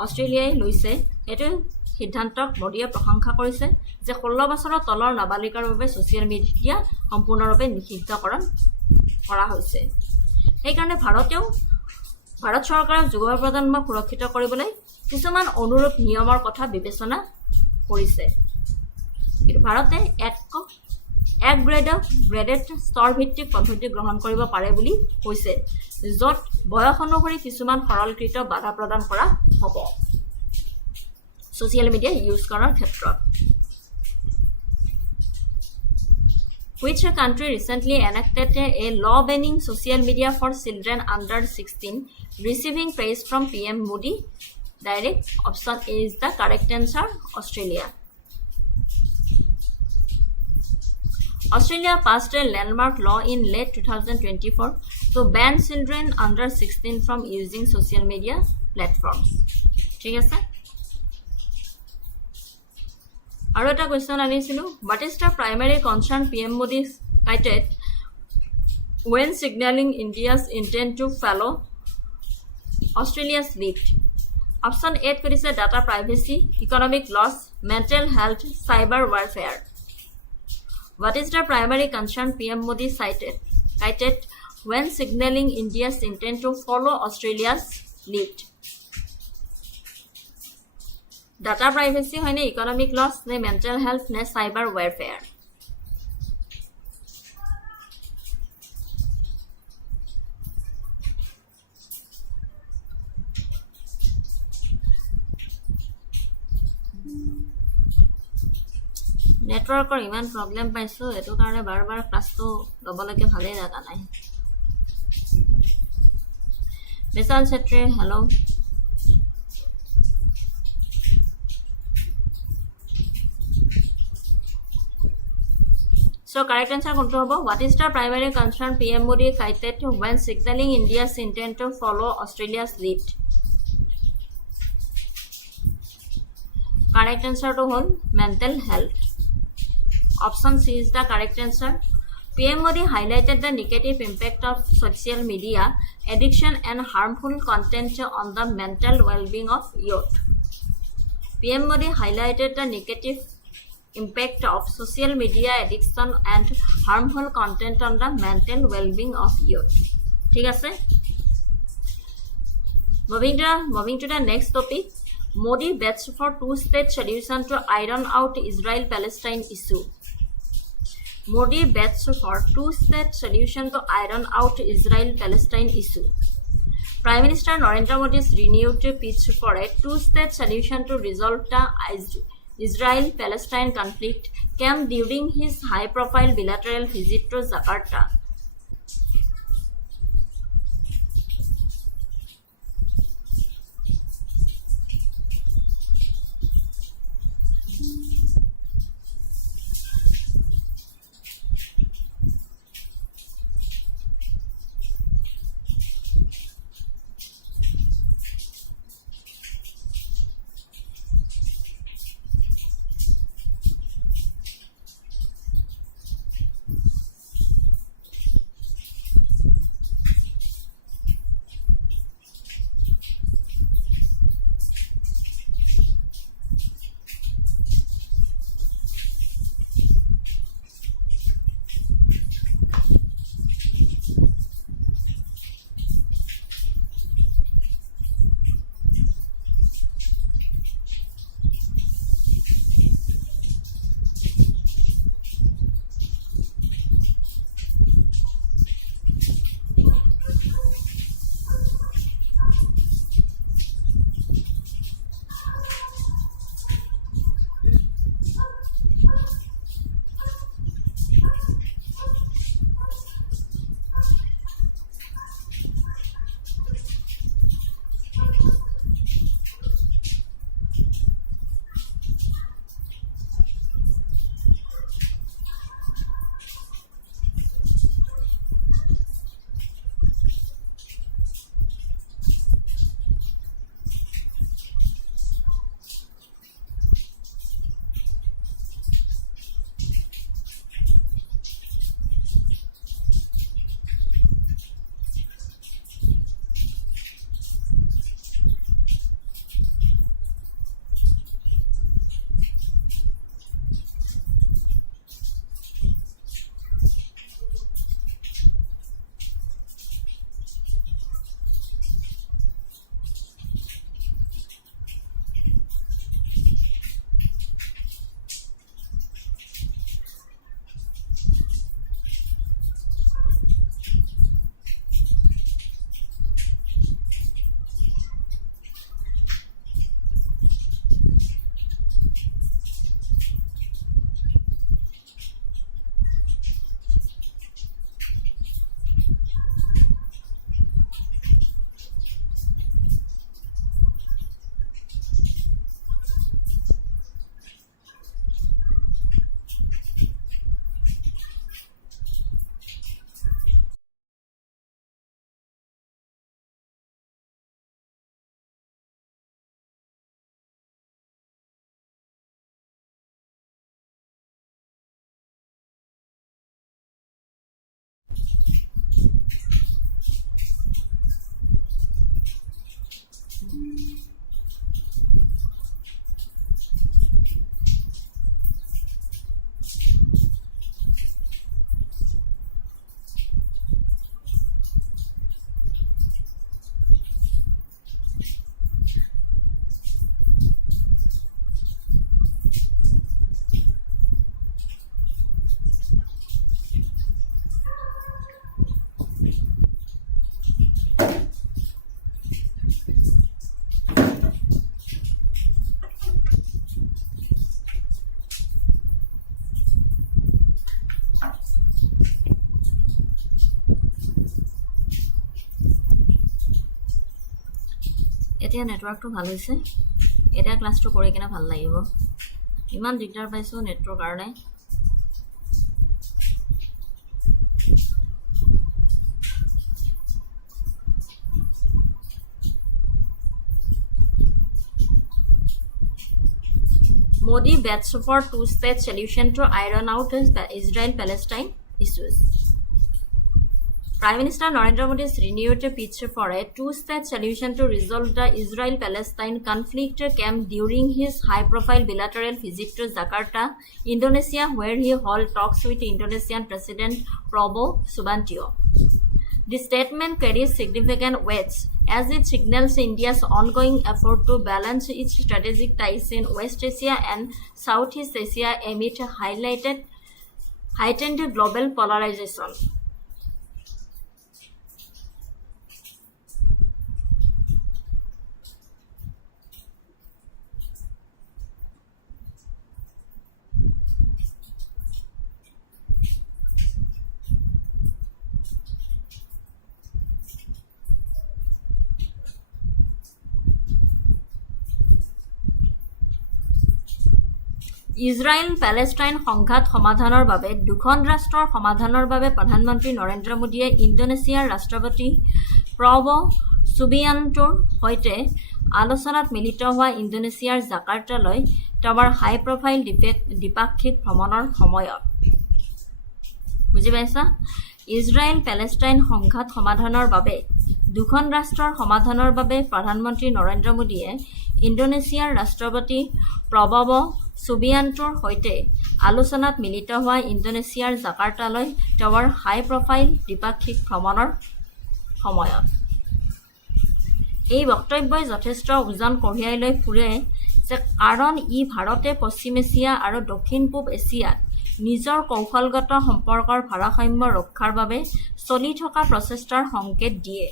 অষ্ট্ৰেলিয়াই লৈছে, সেইটো সিদ্ধান্তক মোদীয়ে প্ৰশংসা কৰিছে যে 16 বছৰৰ তলৰ নাবালিকাৰ বাবে ছ'চিয়েল মিডিয়া সম্পূৰ্ণৰূপে নিষিদ্ধকৰণ কৰা হৈছে। সেইকাৰণে ভাৰত চৰকাৰে যুৱ প্ৰজন্মক সুৰক্ষিত কৰিবলৈ কিছুমান অনুৰূপ নিয়মৰ কথা বিবেচনা কৰিছে কিন্তু ভাৰতে এক গ্ৰেডেড স্তৰ ভিত্তিক পদ্ধতি গ্ৰহণ কৰিব পাৰে বুলি কৈছে য'ত বয়স অনুসৰি কিছুমান সৰলকৃত বাধা প্ৰদান কৰা হ'ব ছ'চিয়েল মিডিয়া ইউজ কৰাৰ ক্ষেত্ৰত Which country recently enacted a law banning social media for children under 16, receiving praise from PM Modi? Direct option A is the correct answer. Australia. Australia passed a landmark law in late 2024 to ban children under 16 from using social media platforms. ঠিক আছে আৰু এটা question আনিছিলো what is the primary concern PM Modi cited when signaling India's intent to follow Australia's lead option A কৰিছে data privacy economic loss mental health cyber warfare what is the primary concern PM Modi cited when signaling India's intent to follow Australia's lead Data privacy হয় নে economic loss নে mental health নে cyber warfare নেটৱৰ্কৰ ইমান problem পাইছো এটো কাৰণে বাৰ বাৰ ক্লাছটো লবলৈকে ভালেই লাগা নাই বিশাল ছেত্ৰী হেল্ল So correct answer konto hobo what is the primary concern PM Modi cited when signaling India's intent to follow Australia's lead correct answer to hol mental health option C is the correct answer PM Modi highlighted the negative impact of social media addiction and harmful content on the mental well-being of youth PM Modi highlighted the negative impact of social media addiction and harmful content on the mental well-being of youth ঠিক আছে moving to the next topic Modi bets for two-state solution to iron out Israel-Palestine issue Modi bets for two-state solution to iron out Israel-Palestine issue Prime Minister Narendra Modi's renewed pitch for a two-state solution to resolve the Israel-Palestine conflict came during his high-profile bilateral visit to Jakarta. এতিয়া নেটৱৰ্কটো ভাল হৈছে এটা ক্লাছটো কৰি কিনে ভাল লাগিব ইমান দিগদাৰ পাইছো নেটৱৰ্কৰ কাৰণে Modi bets for two-state solution to iron out the Israel-Palestine issues. Prime Minister Narendra Modi's renewed pitch for a two-state solution to resolve the Israel-Palestine conflict came during his high-profile bilateral visit to Jakarta, Indonesia, where he held talks with Indonesian President Prabowo Subianto. The statement carries significant weight as it signals India's ongoing effort to balance its strategic ties in West Asia and Southeast Asia amid heightened global polarization. Israel-Palestine সংঘাত সমাধানৰ বাবে দুখন ৰাষ্ট্ৰৰ সমাধানৰ বাবে প্ৰধানমন্ত্ৰী নৰেন্দ্ৰ মোদীয়ে ইণ্ডোনেছিয়াৰ ৰাষ্ট্ৰপতি প্ৰবো সুবিয়ান্টোৰ সৈতে আলোচনাত মিলিত হোৱা ইণ্ডোনেছিয়াৰ জাকাৰ্টালৈ তেওঁৰ হাই প্ৰফাইল দ্বিপাক্ষিক ভ্ৰমণৰ সময়ত বুজি পাইছা ইজৰাইল-পেলেষ্টাইন সংঘাত সমাধানৰ বাবে দুখন ৰাষ্ট্ৰৰ সমাধানৰ বাবে প্ৰধানমন্ত্ৰী নৰেন্দ্ৰ মোদীয়ে ইণ্ডোনেছিয়াৰ ৰাষ্ট্ৰপতি প্ৰবো সুবিয়ান্টোৰ সৈতে আলোচনাত মিলিত হোৱা ইণ্ডোনেছিয়াৰ জাকাৰ্টালৈ তেওঁৰ হাই প্ৰফাইল দ্বিপাক্ষিক ভ্ৰমণৰ সময়ত এই বক্তব্যই যথেষ্ট ওজন কঢ়িয়াই লৈ ফুৰে যে কাৰণ ই ভাৰতে পশ্চিম এছিয়া আৰু দক্ষিণ পূব এছিয়াত নিজৰ কৌশলগত সম্পৰ্কৰ ভাৰসাম্য ৰক্ষাৰ বাবে চলি থকা প্ৰচেষ্টাৰ সংকেত দিয়ে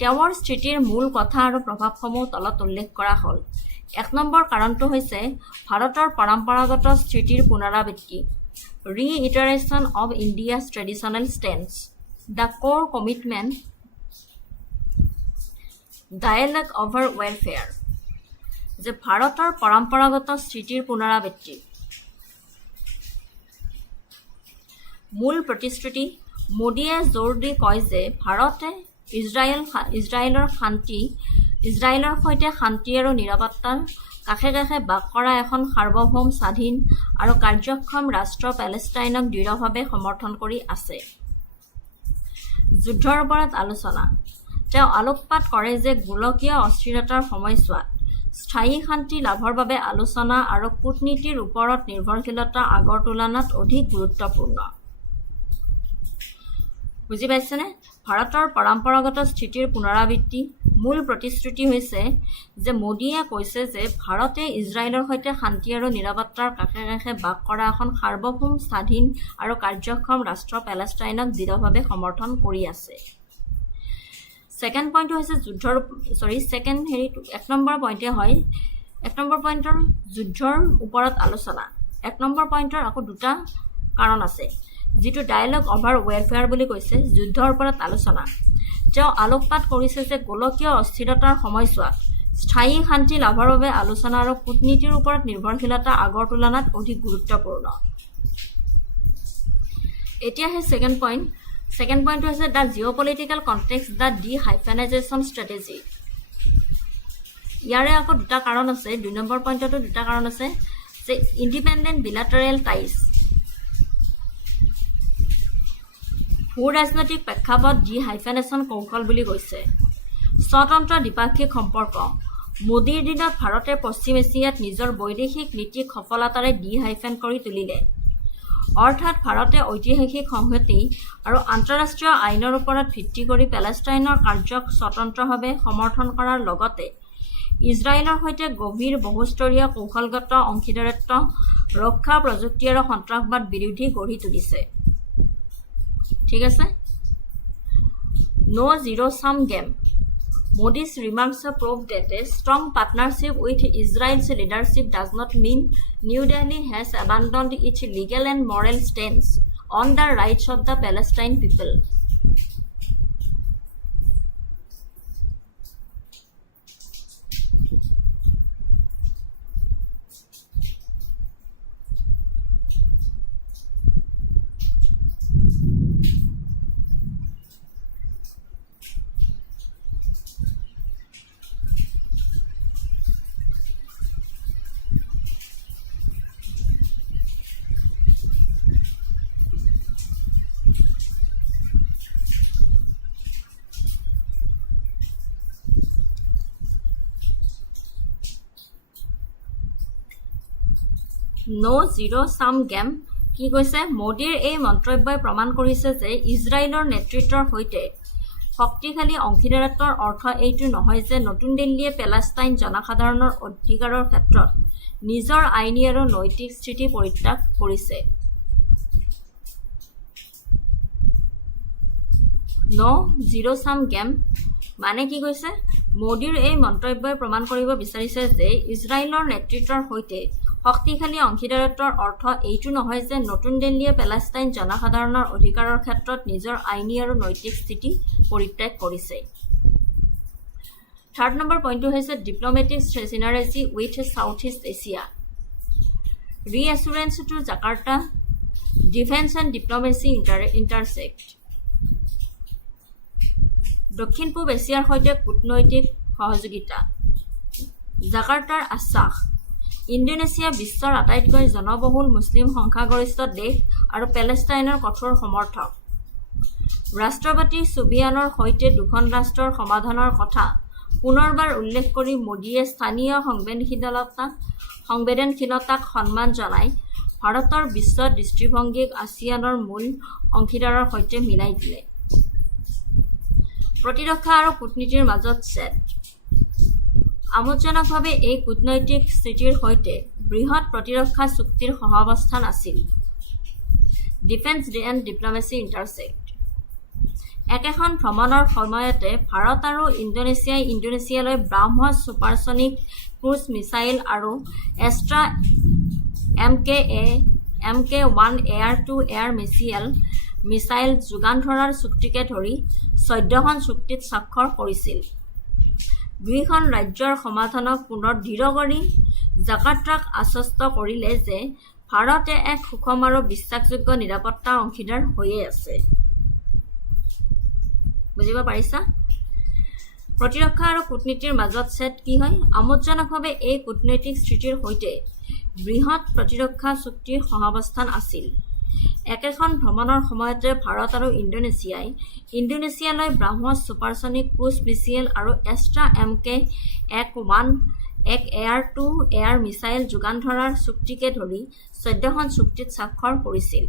তেওঁৰ স্থিতিৰ মূল কথা আৰু প্ৰভাৱসমূহ তলত উল্লেখ কৰা হ'ল এক নম্বৰ কাৰণটো হৈছে ভাৰতৰ পৰম্পৰাগত স্থিতিৰ পুনৰাবৃত্তি ৰিইটাৰেশ্যন of India's traditional stance the কোৰ কমিটমেণ্ট ডায়েলগ অভাৰ ৱেলফেয়াৰ যে ভাৰতৰ পৰম্পৰাগত স্থিতিৰ পুনৰাবৃত্তি মূল প্ৰতিশ্ৰুতি মোদীয়ে জোৰ দি কয় যে ভাৰতে ইজৰাইলৰ সৈতে শান্তি আৰু নিৰাপত্তাৰ কাষে কাষে বাস কৰা এখন সাৰ্বভৌম স্বাধীন আৰু কাৰ্যক্ষম ৰাষ্ট্ৰ পেলেষ্টাইনক দৃঢ়ভাৱে সমৰ্থন কৰি আছে যুদ্ধৰ ওপৰত আলোচনা তেওঁ আলোকপাত কৰে যে গোলকীয় অস্থিৰতাৰ সময়ছোৱাত স্থায়ী শান্তি লাভৰ বাবে আলোচনা আৰু কূটনীতিৰ ওপৰত নিৰ্ভৰশীলতা আগৰ তুলনাত অধিক গুৰুত্বপূৰ্ণ বুজি পাইছেনে ভাৰতৰ পৰম্পৰাগত স্থিতিৰ পুনৰাবৃত্তি মূল প্ৰতিশ্ৰুতি হৈছে যে মোদীয়ে কৈছে যে ভাৰতে ইজৰাইলৰ সৈতে শান্তি আৰু নিৰাপত্তাৰ কাষে কাষে বাস কৰা এখন সাৰ্বভৌম স্বাধীন আৰু কাৰ্যক্ষম ৰাষ্ট্ৰ পেলেষ্টাইনক দৃঢ়ভাৱে সমৰ্থন কৰি আছে ছেকেণ্ড পইণ্টটো হৈছে এক নম্বৰ পইণ্টৰ যুদ্ধৰ ওপৰত আলোচনা এক নম্বৰ পইণ্টৰ আকৌ দুটা কাৰণ আছে যিটো ডায়েলগ অভাৰ ৱেলফেয়াৰ বুলি কৈছে যুদ্ধৰ ওপৰত আলোচনা তেওঁ আলোকপাত কৰিছে যে গোলকীয় অস্থিৰতাৰ সময়ছোৱাত স্থায়ী শান্তি লাভৰ বাবে আলোচনা আৰু কূটনীতিৰ ওপৰত নিৰ্ভৰশীলতা আগৰ তুলনাত অধিক গুৰুত্বপূৰ্ণ এতিয়া সেই ছেকেণ্ড পইণ্টটো হৈছে দ্য জিঅ'পলিটিকেল কণ্টেক্সট দ্য ডি-হাইফেনাইজেশ্যন ষ্ট্ৰেটেজি ইয়াৰে আকৌ দুটা কাৰণ আছে 2 নম্বৰ পইণ্টতো দুটা কাৰণ আছে যে ইণ্ডিপেণ্ডেণ্ট বিলাটাৰেল টাইজ ভূ ৰাজনৈতিক প্ৰেক্ষাপট ডি-হাইফেনেশ্যন কৌশল বুলি কৈছে স্বতন্ত্ৰ দ্বিপাক্ষিক সম্পৰ্ক মোদীৰ দিনত ভাৰতে পশ্চিম এছিয়াত নিজৰ বৈদেশিক নীতিক সফলতাৰে ডি-হাইফেন কৰি তুলিলে অৰ্থাৎ ভাৰতে ঐতিহাসিক সংহতি আৰু আন্তঃৰাষ্ট্ৰীয় আইনৰ ওপৰত ভিত্তি কৰি পেলেষ্টাইনৰ কাৰ্যক স্বতন্ত্ৰভাৱে সমৰ্থন কৰাৰ লগতে ইজৰাইলৰ সৈতে গভীৰ বহুস্তৰীয় কৌশলগত অংশীদাৰত্ব ৰক্ষা প্ৰযুক্তি আৰু সন্ত্ৰাসবাদ বিৰোধী গঢ়ি তুলিছে ঠিক আছে no zero' sum game Modi's remarks prove that a strong partnership with Israel's leadership does not mean New Delhi has abandoned its legal and moral stance on the rights of the Palestinian people. No zero sum game কি কৈছে মোদীৰ এই মন্তব্যই প্ৰমাণ কৰিছে যে ইজৰাইলৰ নেতৃত্বৰ সৈতে শক্তিশালী অংশীদাৰত্বৰ অৰ্থ এইটো নহয় যে নতুন দিল্লীয়ে পেলেষ্টাইন জনসাধাৰণৰ অধিকাৰৰ ক্ষেত্ৰত নিজৰ আইনী আৰু নৈতিক স্থিতি পৰিত্যাগ কৰিছে No zero sum game মানে কি কৈছে মোদীৰ এই মন্তব্যই প্ৰমাণ কৰিব বিচাৰিছে যে ইজৰাইলৰ নেতৃত্বৰ সৈতে শক্তিশালী অংশীদাৰত্বৰ অৰ্থ এইটো নহয় যে নতুন দিল্লীয়ে পেলেষ্টাইন জনসাধাৰণৰ অধিকাৰৰ ক্ষেত্ৰত নিজৰ আইনী আৰু নৈতিক স্থিতি পৰিত্যাগ কৰিছে থাৰ্ড নম্বৰ পইণ্টটো হৈছে diplomatic synergy with South East Asia reassurance to Jakarta defence and diplomacy intersect দক্ষিণ পূব এছিয়াৰ সৈতে কূটনৈতিক সহযোগিতা জাকাৰ্টাৰ আশ্বাস ইণ্ডোনেছিয়া বিশ্বৰ আটাইতকৈ জনবহুল মুছলিম সংখ্যাগৰিষ্ঠ দেশ আৰু পেলেষ্টাইনৰ কঠোৰ সমৰ্থক ৰাষ্ট্ৰপতি ছুবিয়ানৰ সৈতে দুখন ৰাষ্ট্ৰৰ সমাধানৰ কথা পুনৰবাৰ উল্লেখ কৰি মোদীয়ে স্থানীয় সংবেদনশীলতাক সন্মান জনাই ভাৰতৰ বিশ্ব দৃষ্টিভংগীক আছিয়ানৰ মূল অংশীদাৰৰ সৈতে মিলাই দিলে প্ৰতিৰক্ষা আৰু কূটনীতিৰ মাজত ছেট আমোদজনকভাৱে এই কূটনৈতিক স্থিতিৰ সৈতে বৃহৎ প্ৰতিৰক্ষা চুক্তিৰ সহাৱস্থান আছিল ডিফেন্স এণ্ড ডিপ্ল'মেচি ইণ্টাৰচেক্ট একেখন ভ্ৰমণৰ সময়তে ভাৰত আৰু ইণ্ডোনেছিয়ালৈ ব্ৰাহ্মছ ছুপাৰছনিক ক্ৰুজ মিছাইল আৰু এষ্ট্ৰা MK-1 এয়াৰ-টু-এয়াৰ মিছাইল যোগান ধৰাৰ চুক্তিকে ধৰি 14খন চুক্তিত স্বাক্ষৰ কৰিছিল দুইখন ৰাজ্যৰ সমাধানক পুনৰ দৃঢ় কৰি জাকাৰ্টাক আশ্বস্ত কৰিলে যে ভাৰতে এক সুষম আৰু বিশ্বাসযোগ্য নিৰাপত্তা অংশীদাৰ হৈয়ে আছে বুজিব পাৰিছা প্ৰতিৰক্ষা আৰু কূটনীতিৰ মাজত ছেট কি হয় আমোদজনকভাৱে এই কূটনৈতিক স্থিতিৰ সৈতে বৃহৎ প্ৰতিৰক্ষা চুক্তিৰ সহাৱস্থান আছিল একেখন ভ্ৰমণৰ সময়তে ভাৰত আৰু ইণ্ডোনেছিয়ালৈ ব্ৰাহ্মছ ছুপাৰছনিক ক্ৰুজ মিছাইল আৰু এষ্ট্ৰা MK-1 এয়াৰ-টু-এয়াৰ মিছাইল যোগান ধৰাৰ চুক্তিকে ধৰি 14খন চুক্তিত স্বাক্ষৰ কৰিছিল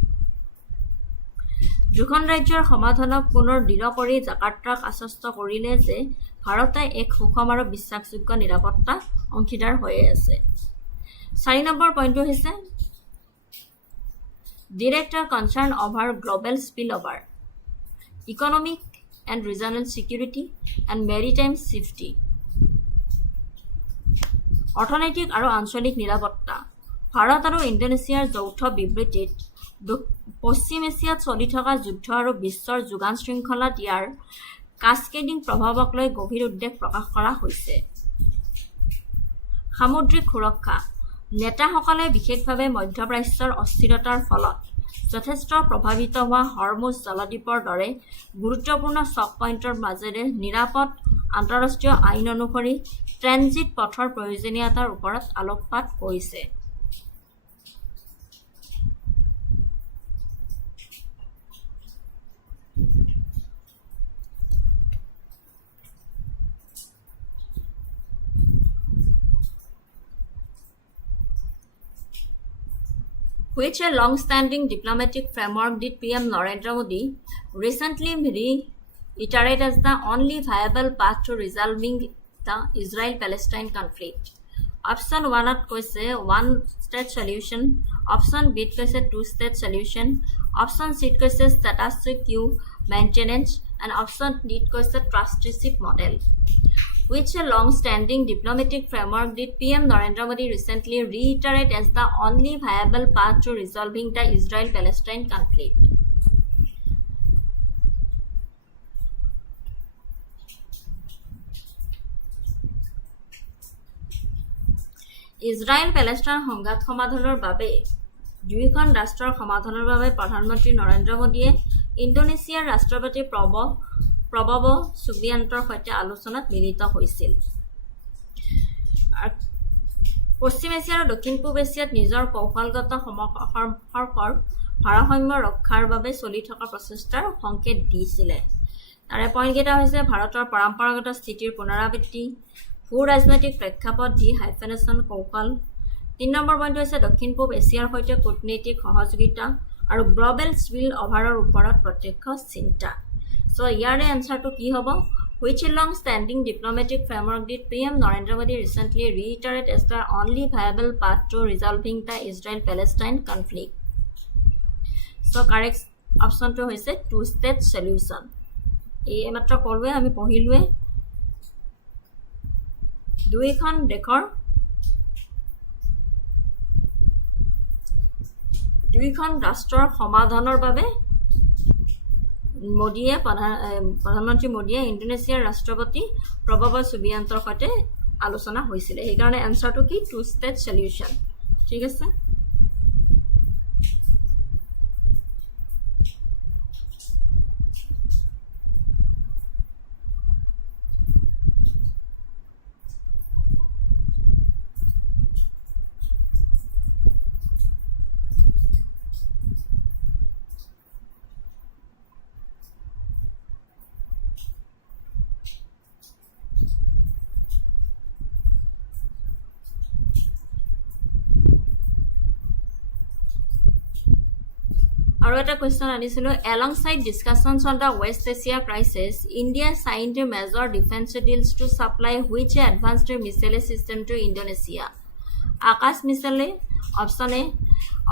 দুখন ৰাজ্যৰ সমাধানক পুনৰ দৃঢ় কৰি জাকাৰ্টাক আশ্বস্ত কৰিলে যে ভাৰতে এক সুষম আৰু বিশ্বাসযোগ্য নিৰাপত্তা অংশীদাৰ হৈয়ে আছে 4 নম্বৰ পইণ্টটো হৈছে Director concerned over global spillover, economic and regional security, and maritime safety. অৰ্থনৈতিক আৰু আঞ্চলিক নিৰাপত্তা ভাৰত আৰু ইণ্ডোনেছিয়াৰ যৌথ বিবৃতিত পশ্চিম এছিয়াত চলি থকা যুদ্ধ আৰু বিশ্বৰ যোগান শৃংখলাত ইয়াৰ কাস্কেডিং প্ৰভাৱক লৈ গভীৰ উদ্বেগ প্ৰকাশ কৰা হৈছে সামুদ্ৰিক সুৰক্ষা নেতাসকলে বিশেষভাৱে মধ্যপ্ৰাচ্যৰ অস্থিৰতাৰ ফলত যথেষ্ট প্ৰভাৱিত হোৱা হৰমুজ জলদ্বীপৰ দৰে গুৰুত্বপূৰ্ণ চক পইণ্টৰ মাজেৰে নিৰাপদ আন্তঃৰাষ্ট্ৰীয় আইন অনুসৰি ট্ৰেনজিট পথৰ প্ৰয়োজনীয়তাৰ ওপৰত আলোকপাত কৰিছে Which a long-standing diplomatic framework did PM Narendra Modi recently reiterate as the only viable path to resolving the Israel-Palestine conflict. Option 1 কৈছে one-state solution, option B কৈছে two-state solution, option C কৈছে status quo maintenance, and option D কৈছে trusteeship model. Which a long-standing diplomatic framework did PM Narendra Modi recently reiterate as the only viable path to resolving the Israel-Palestine conflict? Israel-Palestine সংঘাত সমাধানৰ বাবে দুয়োখন ৰাষ্ট্ৰৰ সমাধানৰ বাবে প্ৰধানমন্ত্ৰী নৰেন্দ্ৰ মোদীয়ে ইণ্ডোনেছিয়াৰ ৰাষ্ট্ৰপতি প্ৰবব সুবিয়ান্তৰ সৈতে আলোচনাত মিলিত হৈছিল। পশ্চিম এছিয়া আৰু দক্ষিণ পূব এছিয়াত নিজৰ কৌশলগত সম্পৰ্কৰ ভাৰসাম্য ৰক্ষাৰ বাবে চলি থকা প্ৰচেষ্টাৰ সংকেত দিছিলে। তাৰে পইণ্টকেইটা হৈছে ভাৰতৰ পৰম্পৰাগত স্থিতিৰ পুনৰাবৃত্তি, ভূ ৰাজনৈতিক প্ৰেক্ষাপট হাইফেনেশ্যন কৌশল। ৩ নম্বৰ পইণ্ট হৈছে দক্ষিণ পূব এছিয়াৰ সৈতে কূটনৈতিক সহযোগিতা আৰু গ্ল'বেল স্পিল অভাৰৰ ওপৰত প্ৰত্যক্ষ চিন্তা। চ' ইয়াৰে এনচাৰটো কি হ'ব? Which long-standing diplomatic framework did PM Narendra Modi recently reiterate as the only viable path to resolving the Israel-Palestine conflict? So correct option to hoise two-state solution. এই মাত্ৰ ক'লোৱে আমি পঢ়িলোৱে দুইখন দেশৰ দুইখন ৰাষ্ট্ৰৰ সমাধানৰ বাবে প্ৰধানমন্ত্ৰী মোদীয়ে ইণ্ডোনেছিয়াৰ ৰাষ্ট্ৰপতি প্ৰবব সুবিয়ান্তৰ সৈতে আলোচনা হৈছিলে। সেইকাৰণে এনচাৰটো কি? Two state solution. ঠিক আছে। আৰু এটা কোৱেশ্চন আনিছিলো, alongside discussions on the West Asia crisis, India signed major defense deals to supply which advanced missile system to Indonesia? Akash missile, option A,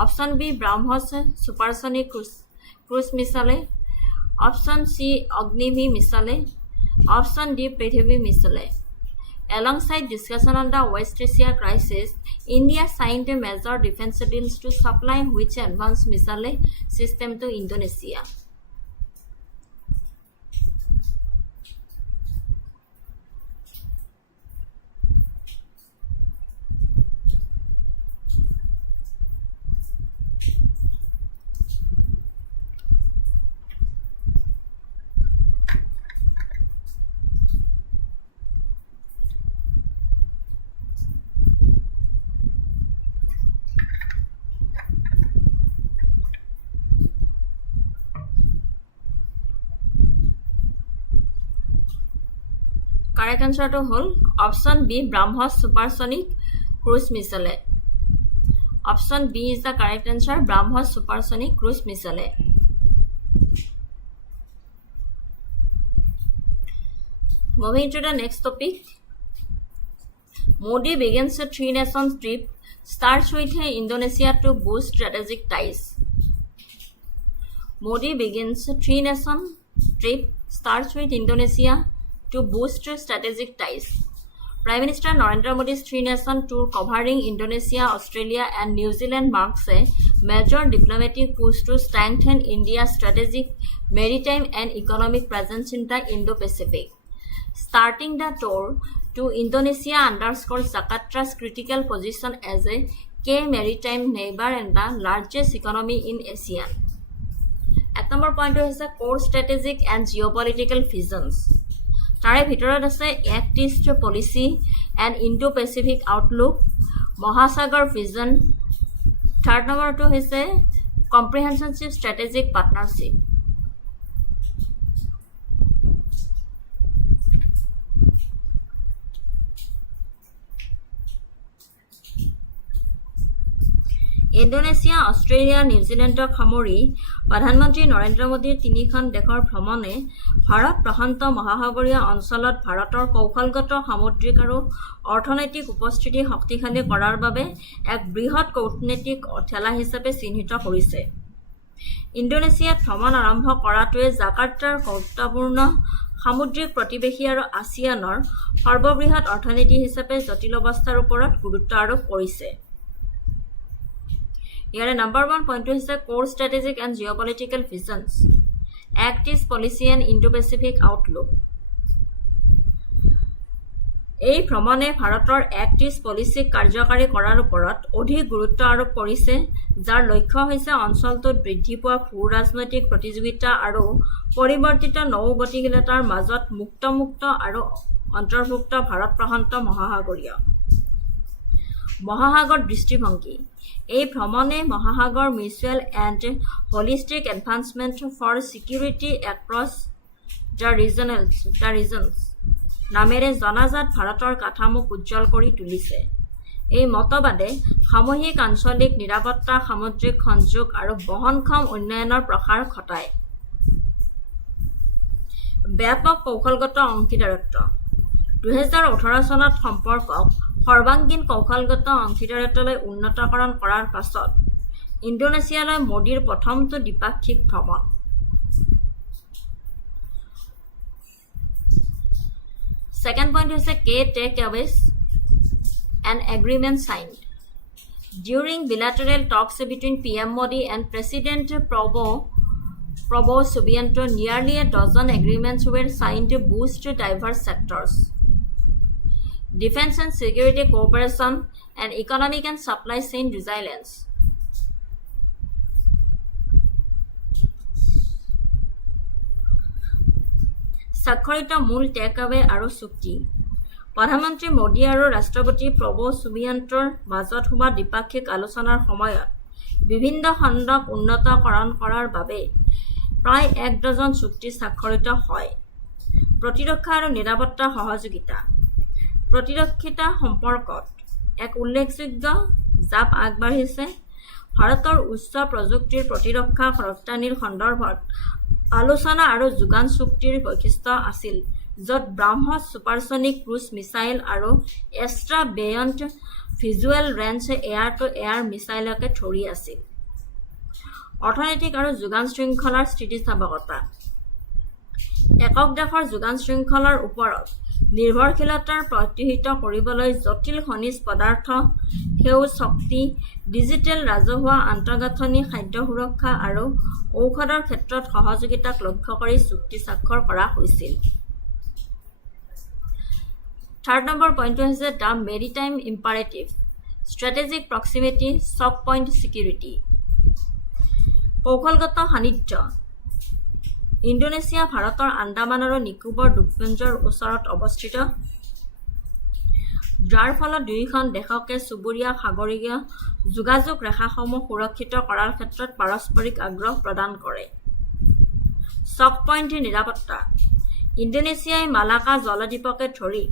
option B BrahMos supersonic cruise missile, option C Agni missile, option D Prithvi missile. Alongside discussion on the West Asia crisis, India signed major defense deals to supply which advanced missile system to Indonesia? Correct answer to whole option B BrahMos supersonic cruise missile. Option B is the correct answer, BrahMos supersonic cruise missile. Moving to the next topic, Modi begins a 3-nation trip, starts with Indonesia to boost strategic ties. Modi begins a 3-nation trip, starts with Indonesia to boost strategic ties. Prime Minister Narendra Modi's 3-nation tour covering Indonesia, Australia and New Zealand marks a major diplomatic push to strengthen India's strategic maritime and economic presence in the Indo-Pacific. Starting the tour to Indonesia underscores Jakarta's critical position as a key maritime neighbor and the largest economy in ASEAN. At number point is the core strategic and geopolitical visions. তাৰে ভিতৰত আছে Act East policy and Indo Pacific outlook, মহাসাগৰ vision. Third নম্বৰটো হৈছে comprehensive strategic partnership. Indonesia, Australia, নিউজিলেণ্ডক সামৰি প্ৰধানমন্ত্ৰী নৰেন্দ্ৰ মোদীৰ 3খন দেশৰ ভ্ৰমণে ভাৰত প্ৰশান্ত মহাসাগৰীয় অঞ্চলত ভাৰতৰ কৌশলগত সামুদ্ৰিক আৰু অৰ্থনৈতিক উপস্থিতি শক্তিশালী কৰাৰ বাবে এক বৃহৎ কূটনৈতিক ঠেলা হিচাপে চিহ্নিত কৰিছে। ইণ্ডোনেছিয়াত ভ্ৰমণ আৰম্ভ কৰাটোৱে জাকাৰ্টাৰ গুৰুত্বপূৰ্ণ সামুদ্ৰিক প্ৰতিবেশী আৰু আসিয়ানৰ সৰ্ববৃহৎ অৰ্থনীতি হিচাপে জটিল অৱস্থাৰ ওপৰত গুৰুত্ব আৰোপ কৰিছে। ইয়াৰে নম্বৰ 1 পইণ্টটো হৈছে core strategic and geopolitical visions, act East policy and Indo Pacific outlook. এই ভ্ৰমণে ভাৰতৰ এক্ট ইজ পলিচিক কাৰ্যকাৰী কৰাৰ ওপৰত অধিক গুৰুত্ব আৰোপ কৰিছে, যাৰ লক্ষ্য হৈছে অঞ্চলটোত বৃদ্ধি পোৱা ভূ-ৰাজনৈতিক প্ৰতিযোগিতা আৰু পৰিৱৰ্তিত নৌ গতিশীলতাৰ মাজত মুক্ত আৰু অন্তৰ্ভুক্ত ভাৰত প্ৰশান্ত মহাসাগৰ দৃষ্টিভংগী। এই ভ্ৰমণে Mahasagar mutual and holistic advancement for security across the regions নামেৰে জনাজাত ভাৰতৰ কাঠামোক উজ্জ্বল কৰি তুলিছে। এই মতবাদে সামূহিক আঞ্চলিক নিৰাপত্তা, সামুদ্ৰিক সংযোগ আৰু বহনক্ষম উন্নয়নৰ প্ৰসাৰ ঘটায়। ব্যাপক কৌশলগত অংশীদাৰত্ব। 2018 চনত সম্পৰ্কক সৰ্বাংগীন কৌশলগত অংশীদাৰত্বলৈ উন্নতকৰণ কৰাৰ পাছত ইণ্ডোনেছিয়ালৈ মোদীৰ প্ৰথমটো দ্বিপাক্ষিক ভ্ৰমণ। Second point is a key takeaways an agreement signed. During bilateral talks between PM Modi and President Prabowo Subianto, nearly a dozen agreements were signed to boost diverse sectors. Defense and security cooperation and economic and supply chain resilience. স্বাক্ষৰিত মূল টেকআৱে আৰু চুক্তি। প্ৰধানমন্ত্ৰী মোদী আৰু ৰাষ্ট্ৰপতি প্ৰবো চুবিয়ান্তৰ মাজত হোৱা দ্বিপাক্ষিক আলোচনাৰ সময়ত বিভিন্ন খণ্ডক উন্নতকৰণ কৰাৰ বাবে প্ৰায় 1 ডজন চুক্তি স্বাক্ষৰিত হয়। প্ৰতিৰক্ষা আৰু নিৰাপত্তা সহযোগিতা। প্ৰতিৰক্ষিতা সম্পৰ্কত এক উল্লেখযোগ্য জাপ আগবাঢ়িছে। ভাৰতৰ উচ্চ প্ৰযুক্তিৰ প্ৰতিৰক্ষা ৰপ্তানিৰ সন্দৰ্ভত আলোচনা আৰু যোগান চুক্তিৰ বৈশিষ্ট্য আছিল, য'ত ব্ৰাহ্মছ ছুপাৰছনিক ক্ৰুজ মিছাইল আৰু Astra beyond visual range air to air মিছাইলকে ধৰি আছিল। অৰ্থনৈতিক আৰু যোগান শৃংখলাৰ স্থিতিস্থাপকতা। একক দেশৰ যোগান শৃংখলাৰ ওপৰত নিৰ্ভৰশীলতাৰ প্ৰতিহিত কৰিবলৈ জটিল খনিজ পদাৰ্থ, সেউজ শক্তি, ডিজিটেল ৰাজহুৱা আন্তঃগাঁথনি, খাদ্য সুৰক্ষা আৰু ঔষধৰ ক্ষেত্ৰত সহযোগিতাক লক্ষ্য কৰি চুক্তি স্বাক্ষৰ কৰা হৈছিল। থাৰ্ড নম্বৰ পইণ্টটো হৈছে the maritime imperative, strategic proximity, চক পইণ্ট ছিকিউৰিটি। কৌশলগত সান্নিধ্য। ইণ্ডোনেছিয়া ভাৰতৰ আন্দামান আৰু নিকোবৰ দ্বীপপুঞ্জৰ ওচৰত অৱস্থিত, যাৰ ফলত দুয়োখন দেশকে চুবুৰীয়া সাগৰীয় যোগাযোগ ৰেখাসমূহ সুৰক্ষিত কৰাৰ ক্ষেত্ৰত পাৰস্পৰিক আগ্ৰহ প্ৰদান কৰে। চক পইণ্ট নিৰাপত্তা। ইণ্ডোনেছিয়াই মালাকা জলদ্বীপকে ধৰি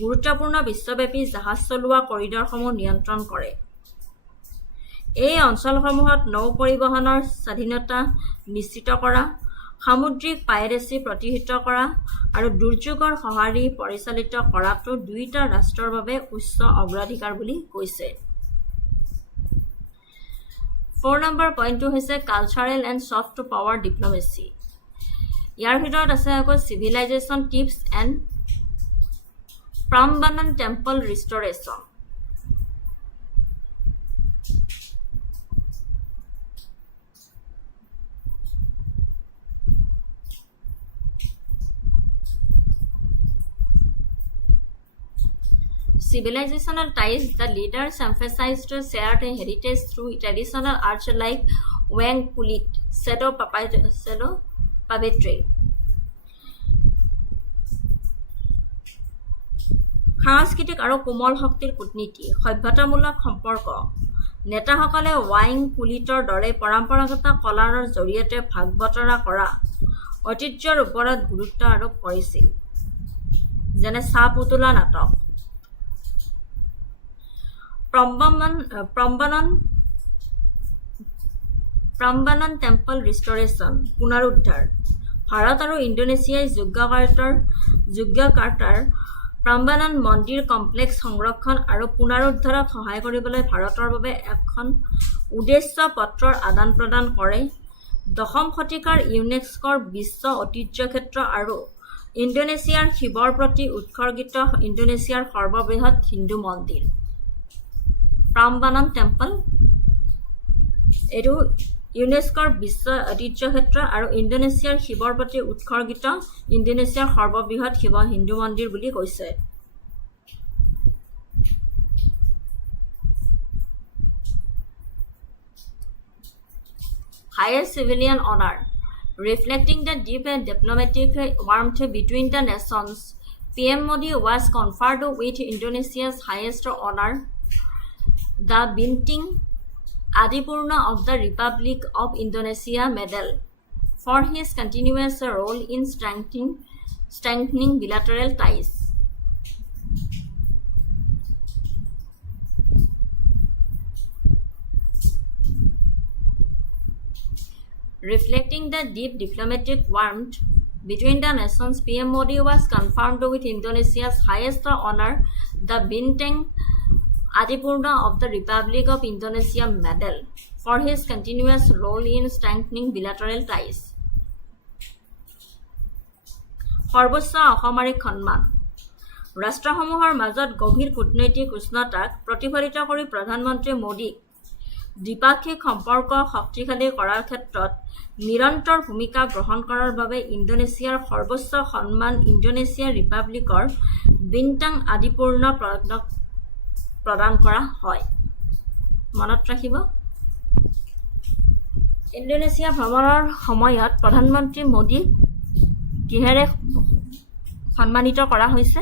গুৰুত্বপূৰ্ণ বিশ্বব্যাপী জাহাজ চলোৱা কৰিডৰসমূহ নিয়ন্ত্ৰণ কৰে। এই অঞ্চলসমূহত নৌ পৰিবহণৰ স্বাধীনতা নিশ্চিত কৰা, সামুদ্ৰিক পাইৰেচি প্ৰতিহত কৰা আৰু দুৰ্যোগৰ সঁহাৰি পৰিচালিত কৰাটো দুয়োটা ৰাষ্ট্ৰৰ বাবে উচ্চ অগ্ৰাধিকাৰ বুলি কৈছে। 4 নম্বৰ পইণ্টটো হৈছে cultural and soft power diplomacy. ইয়াৰ ভিতৰত আছে আকৌ civilisation ties and Prambanan temple restoration. Civilizational ties. The leaders emphasized shared heritage through traditional arts like wang kulit, shadow puppetry. সাংস্কৃতিক আৰু কোমল শক্তিৰ কূটনীতি, সভ্যতামূলক সম্পৰ্ক। নেতাসকলে ৱাইং কুলিটৰ দৰে পৰম্পৰাগত কলাৰ জৰিয়তে ভাগ বতৰা কৰা ঐতিহ্যৰ ওপৰত গুৰুত্ব আৰোপ কৰিছিল, যেনে চাহ পুতলা নাটক। প্ৰাম্বানান টেম্পল ৰিষ্টৰেশ্যন, পুনৰুদ্ধাৰ। ভাৰত আৰু ইণ্ডোনেছিয়াই যজ্ঞকাৰ্টাৰ প্ৰাম্বানান মন্দিৰ কমপ্লেক্স সংৰক্ষণ আৰু পুনৰুদ্ধাৰত সহায় কৰিবলৈ ভাৰতৰ বাবে এখন উদ্দেশ্য পত্ৰৰ আদান প্ৰদান কৰে। দশম শতিকাৰ ইউনেস্কোৰ বিশ্ব ঐতিহ্য ক্ষেত্ৰ আৰু ইণ্ডোনেছিয়াৰ শিৱৰ প্ৰতি উৎসৰ্গিত ইণ্ডোনেছিয়াৰ সৰ্ববৃহৎ হিন্দু মন্দিৰ প্ৰাম্বানান টেম্পল। এইটো ইউনেস্কোৰ বিশ্ব ঐতিহ্য ক্ষেত্ৰ আৰু ইণ্ডোনেছিয়াৰ শিৱৰ প্ৰতি উৎসৰ্গিত ইণ্ডোনেছিয়াৰ সৰ্ববৃহৎ হিন্দু মন্দিৰ বুলি কৈছে। Highest civilian honor. Reflecting the deep and diplomatic warmth between the nations, PM Modi was conferred with Indonesia's highest honor, the Bintang Adipurna of the Republic of Indonesia Medal, for his continuous role in strengthening bilateral ties. Reflecting the deep diplomatic warmth between the nations, PM Modi was conferred with Indonesia's highest honor, the Bintang Adipurna of the Republic of Indonesia Medal, for his continuous role in strengthening bilateral ties. সৰ্বোচ্চ অসামৰিক সন্মান। ৰাষ্ট্ৰসমূহৰ মাজত গভীৰ কূটনৈতিক উষ্ণতাক প্ৰতিফলিত কৰি প্ৰধানমন্ত্ৰী মোদীক দ্বিপাক্ষিক সম্পৰ্ক শক্তিশালী কৰাৰ ক্ষেত্ৰত নিৰন্তৰ ভূমিকা গ্ৰহণ কৰাৰ বাবে ইণ্ডোনেছিয়াৰ সৰ্বোচ্চ সন্মান ইণ্ডোনেছিয়া ৰিপাব্লিকৰ বিন্টাং আদিপূৰ্ণ প্ৰদান কৰা হয়। মনত ৰাখিব, ইণ্ডোনেছিয়া ভ্ৰমণৰ সময়ত প্ৰধানমন্ত্ৰী মোদীক কিহেৰে সন্মানিত কৰা হৈছে?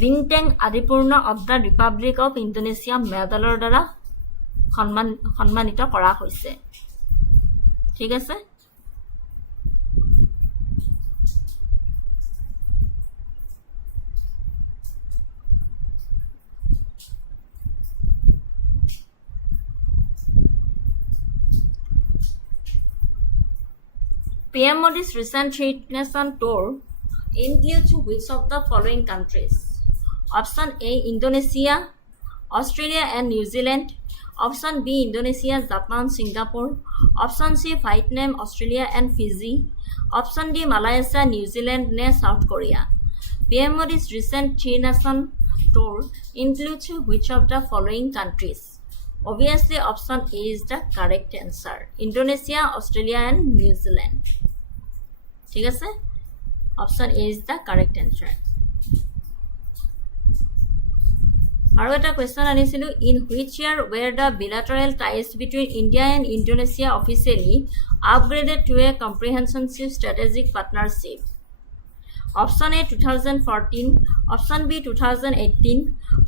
Bintang Adipurna of the Republic of Indonesia মেডেলৰ দ্বাৰা সন্মানিত কৰা হৈছে। ঠিক আছে, PM Modi's recent three-nation tour includes which of the following countries? Option A, Indonesia, Australia and New Zealand. Option B, Indonesia, Japan, Singapore. Option C, Vietnam, Australia and Fiji. Option D, Malaysia, New Zealand and South Korea. PM Modi's recent three-nation tour includes which of the following countries? Obviously, option A is the correct answer. Indonesia, Australia and New Zealand. ঠিক আছে, option A is the correct answer. আৰু এটা question আনিছিলো, in which year were the bilateral ties between India and Indonesia officially upgraded to a comprehensive strategic partnership? Option A 2014, option B 2018,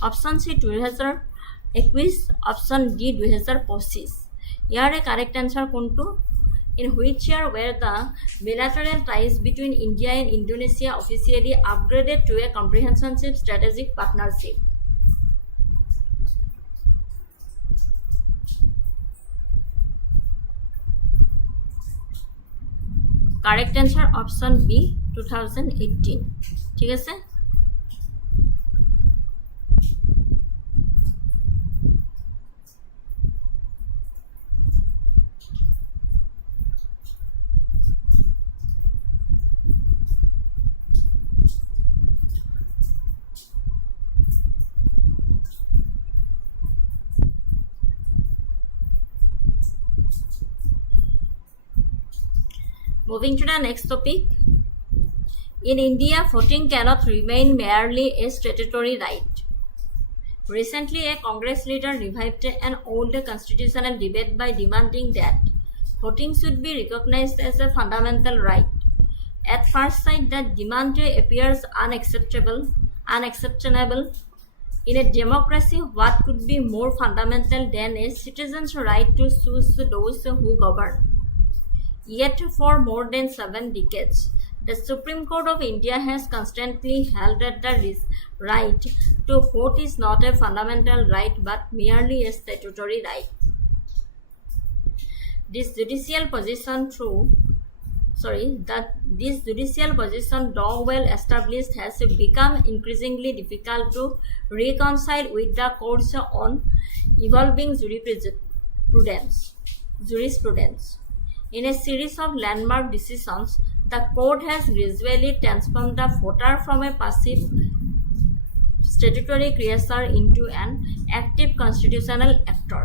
option C 2021, option D 2025. ইয়াৰে correct answer কোনটো? In which year were the bilateral ties between India and Indonesia officially upgraded to a comprehensive strategic partnership? Correct answer option B 2018. ঠিক আছে, moving to the next topic. In India, voting cannot remain merely a statutory right. Recently, a Congress leader revived an old constitutional debate by demanding that voting should be recognized as a fundamental right. At first sight, that demand appears unacceptable. In a democracy, what could be more fundamental than a citizen's right to choose those who govern? Yet, for more than 7 decades, the Supreme Court of India has constantly held that the right to vote is not a fundamental right but merely a statutory right. This judicial position, though well established, has become increasingly difficult to reconcile with the court's own evolving jurisprudence. In a series of landmark decisions, the court has gradually transformed the voter from a passive statutory creature into an active constitutional actor.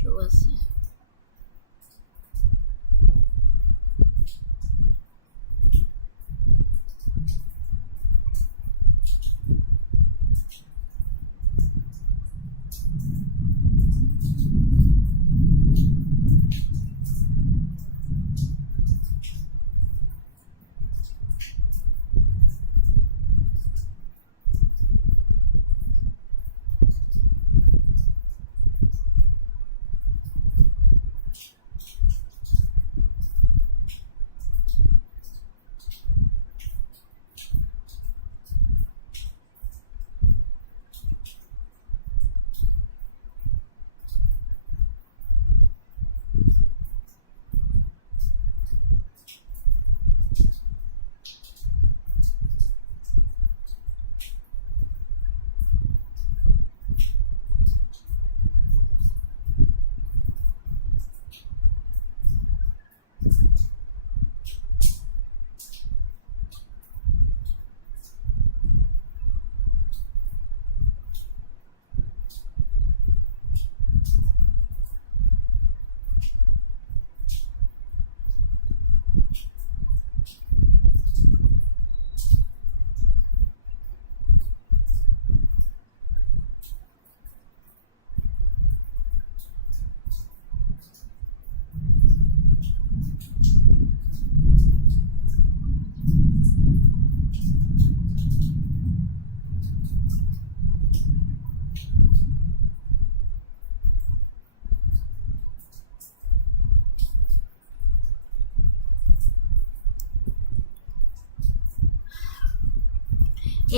Slow আছে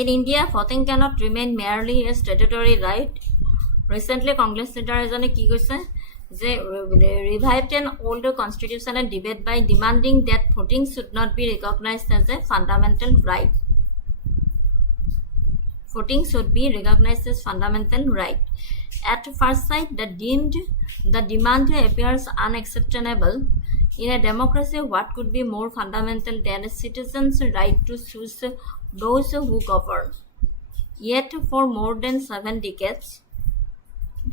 In India, voting cannot remain merely a statutory right. Recently, Congress leader এজনে কি কৈছে যে revived an older constitutional debate by demanding that voting should not be recognized as a fundamental right. Voting should be recognized as fundamental right. At first sight, the demand appears unacceptable. In a democracy, what could be more fundamental than a citizen's right to choose those who govern? Yet, for more than 7 decades,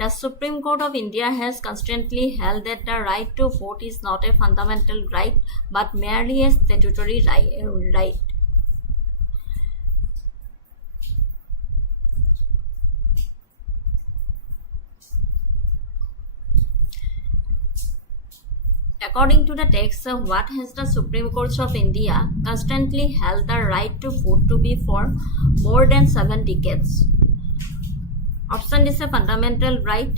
the Supreme Court of India has constantly held that the right to vote is not a fundamental right, but merely a statutory right. According to the text, what has the Supreme Court of India constantly held the right to vote to be for more than 7 decades? Option is a fundamental right,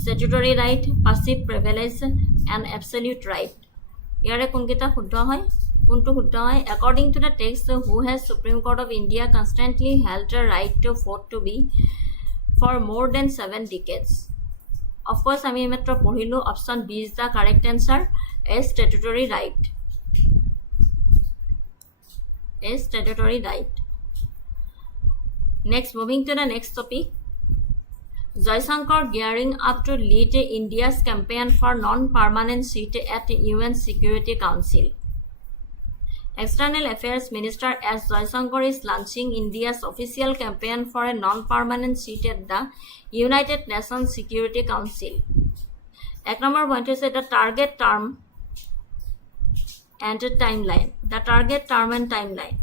statutory right, passive privilege, and absolute right. Yare kunkita shuddha hoy? Kuntu shuddha hoy? According to the text, who has Supreme Court of India constantly held the right to vote to be for more than 7 decades? Of course, আমি মাত্ৰ পঢ়িলো option B is the correct answer. A statutory right. A statutory right. Next, moving to the next topic. Jaishankar gearing up to lead India's campaign for non-permanent seat at UN Security Council. External Affairs Minister S. Jaishankar is launching India's official campaign for a non-permanent seat at the United Nations Security Council. Ek number point is the target term and timeline. The target term and timeline.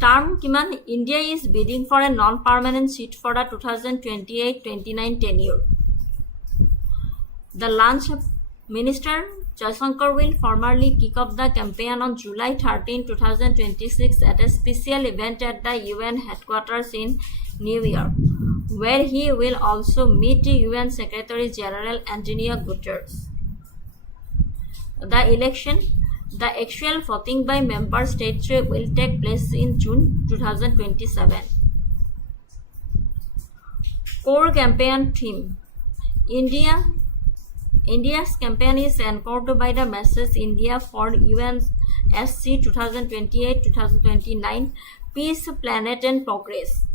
Term Kiman, India is bidding for a non-permanent seat for the 2028-29 tenure. The launch Minister Jaishankar will formally kick off the campaign on July 13, 2026 at a special event at the UN headquarters in New York, where he will also meet UN Secretary General Antonio Guterres. The actual voting by member states will take place in June 2027. Core campaign theme: India's campaign is anchored by the message India for UNSC 2028-2029 Peace, Planet and Progress.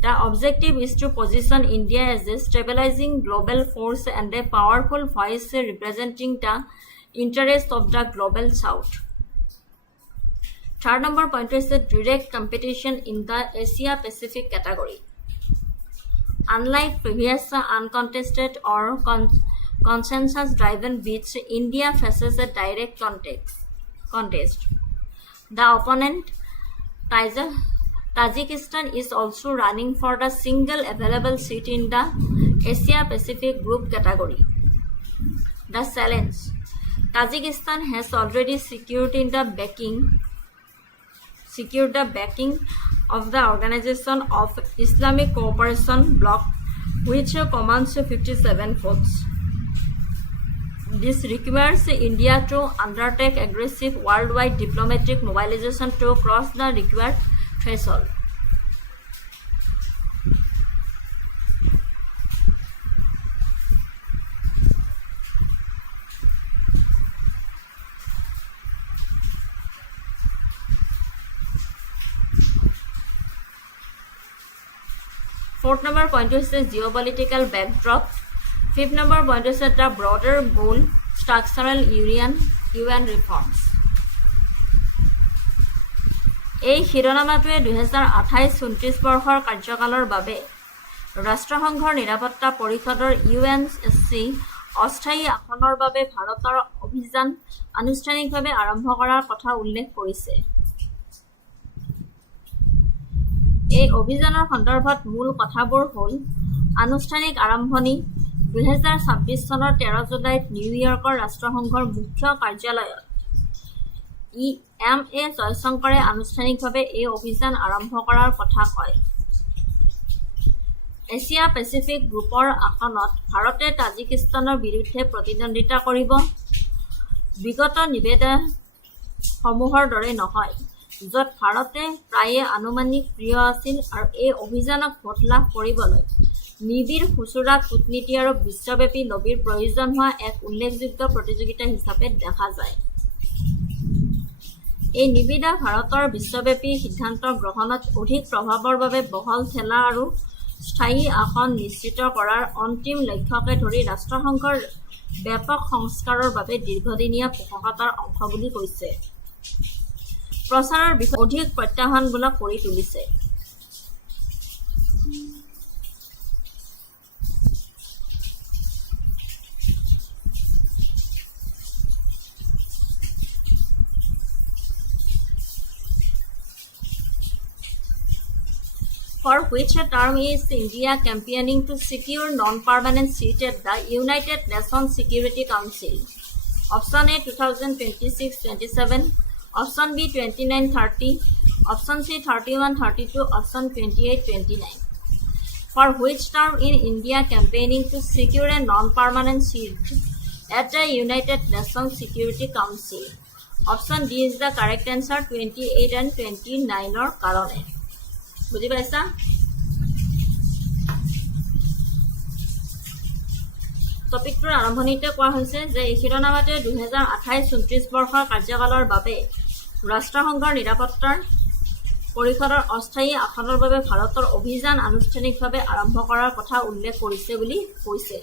The objective is to position India as a stabilizing global force and a powerful voice representing the interests of the global south. Third number point is the direct competition in the Asia Pacific category. Unlike previous uncontested or consensus-driven bids, India faces a direct contest. The opponent, Tajikistan, is also running for the single available seat in the Asia Pacific group category. The challenge: Tajikistan has already secured the backing of the Organization of Islamic Cooperation bloc, which commands 57 votes. This requires India to undertake aggressive worldwide diplomatic mobilization to cross the required threshold. Fourth number point is the geopolitical backdrop. Fifth number point is the broader goal, structural UN reforms. এই শিৰোনামাটোৱে 2028-29 বৰ্ষৰ কাৰ্যকালৰ বাবে ৰাষ্ট্ৰসংঘৰ নিৰাপত্তা পৰিষদৰ UNSC অস্থায়ী আসনৰ বাবে ভাৰতৰ অভিযান আনুষ্ঠানিকভাৱে আৰম্ভ কৰাৰ কথা উল্লেখ কৰিছে। এই অভিযানৰ সন্দৰ্ভত মূল কথাবোৰ হ'ল: আনুষ্ঠানিক আৰম্ভণি 2026 চনৰ 13 জুলাইত নিউয়ৰ্কৰ ৰাষ্ট্ৰসংঘৰ মুখ্য কাৰ্যালয়ত এম.এ. জয়শংকৰে আনুষ্ঠানিকভাৱে এই অভিযান আৰম্ভ কৰাৰ কথা কয়। এছিয়া পেচিফিক গ্ৰুপৰ আসনত ভাৰতে তাজিকিস্তানৰ বিৰুদ্ধে প্ৰতিদ্বন্দ্বিতা কৰিব। বিগত নিবেদনসমূহৰ দৰে নহয়, য'ত ভাৰতে প্ৰায়ে আনুমানিক প্ৰিয় আছিল আৰু এই অভিযানক ভোট লাভ কৰিবলৈ নিবিড় খুচুৰা কূটনীতি আৰু বিশ্বব্যাপী লবিৰ প্ৰয়োজন হোৱা এক উল্লেখযোগ্য প্ৰতিযোগিতা হিচাপে দেখা যায়। এই নিবিদা ভাৰতৰ বিশ্বব্যাপী সিদ্ধান্ত গ্ৰহণত অধিক প্ৰভাৱৰ বাবে বহল ঠেলা আৰু স্থায়ী আসন নিশ্চিত কৰাৰ অন্তিম লক্ষ্যকে ধৰি ৰাষ্ট্ৰসংঘৰ ব্যাপক সংস্কাৰৰ বাবে দীৰ্ঘদিনীয়া পোষকতাৰ অংশ বুলি কৈছে। প্ৰচাৰৰ বিষয়ে অধিক প্ৰত্যাহ্বানমূলক কৰি তুলিছে। For which term is India campaigning to secure non-permanent seat at the United Nations Security Council? Option A 2026-27, Option B 29-30, Option C 31-32, Option 28-29. For which term in India campaigning to secure a non-permanent seat at the United Nations Security Council? Option D is the correct answer, 28 and 29 or karone. বুজি পাইছা? টপিকটোৰ আৰম্ভণিতে কোৱা হৈছে যে এই শিৰোনামাটোৱে 2028-29 বৰ্ষৰ কাৰ্যকালৰ বাবে ৰাষ্ট্ৰসংঘৰ নিৰাপত্তাৰ পৰিষদৰ অস্থায়ী আসনৰ বাবে ভাৰতৰ অভিযান আনুষ্ঠানিকভাৱে আৰম্ভ কৰাৰ কথা উল্লেখ কৰিছে বুলি কৈছে।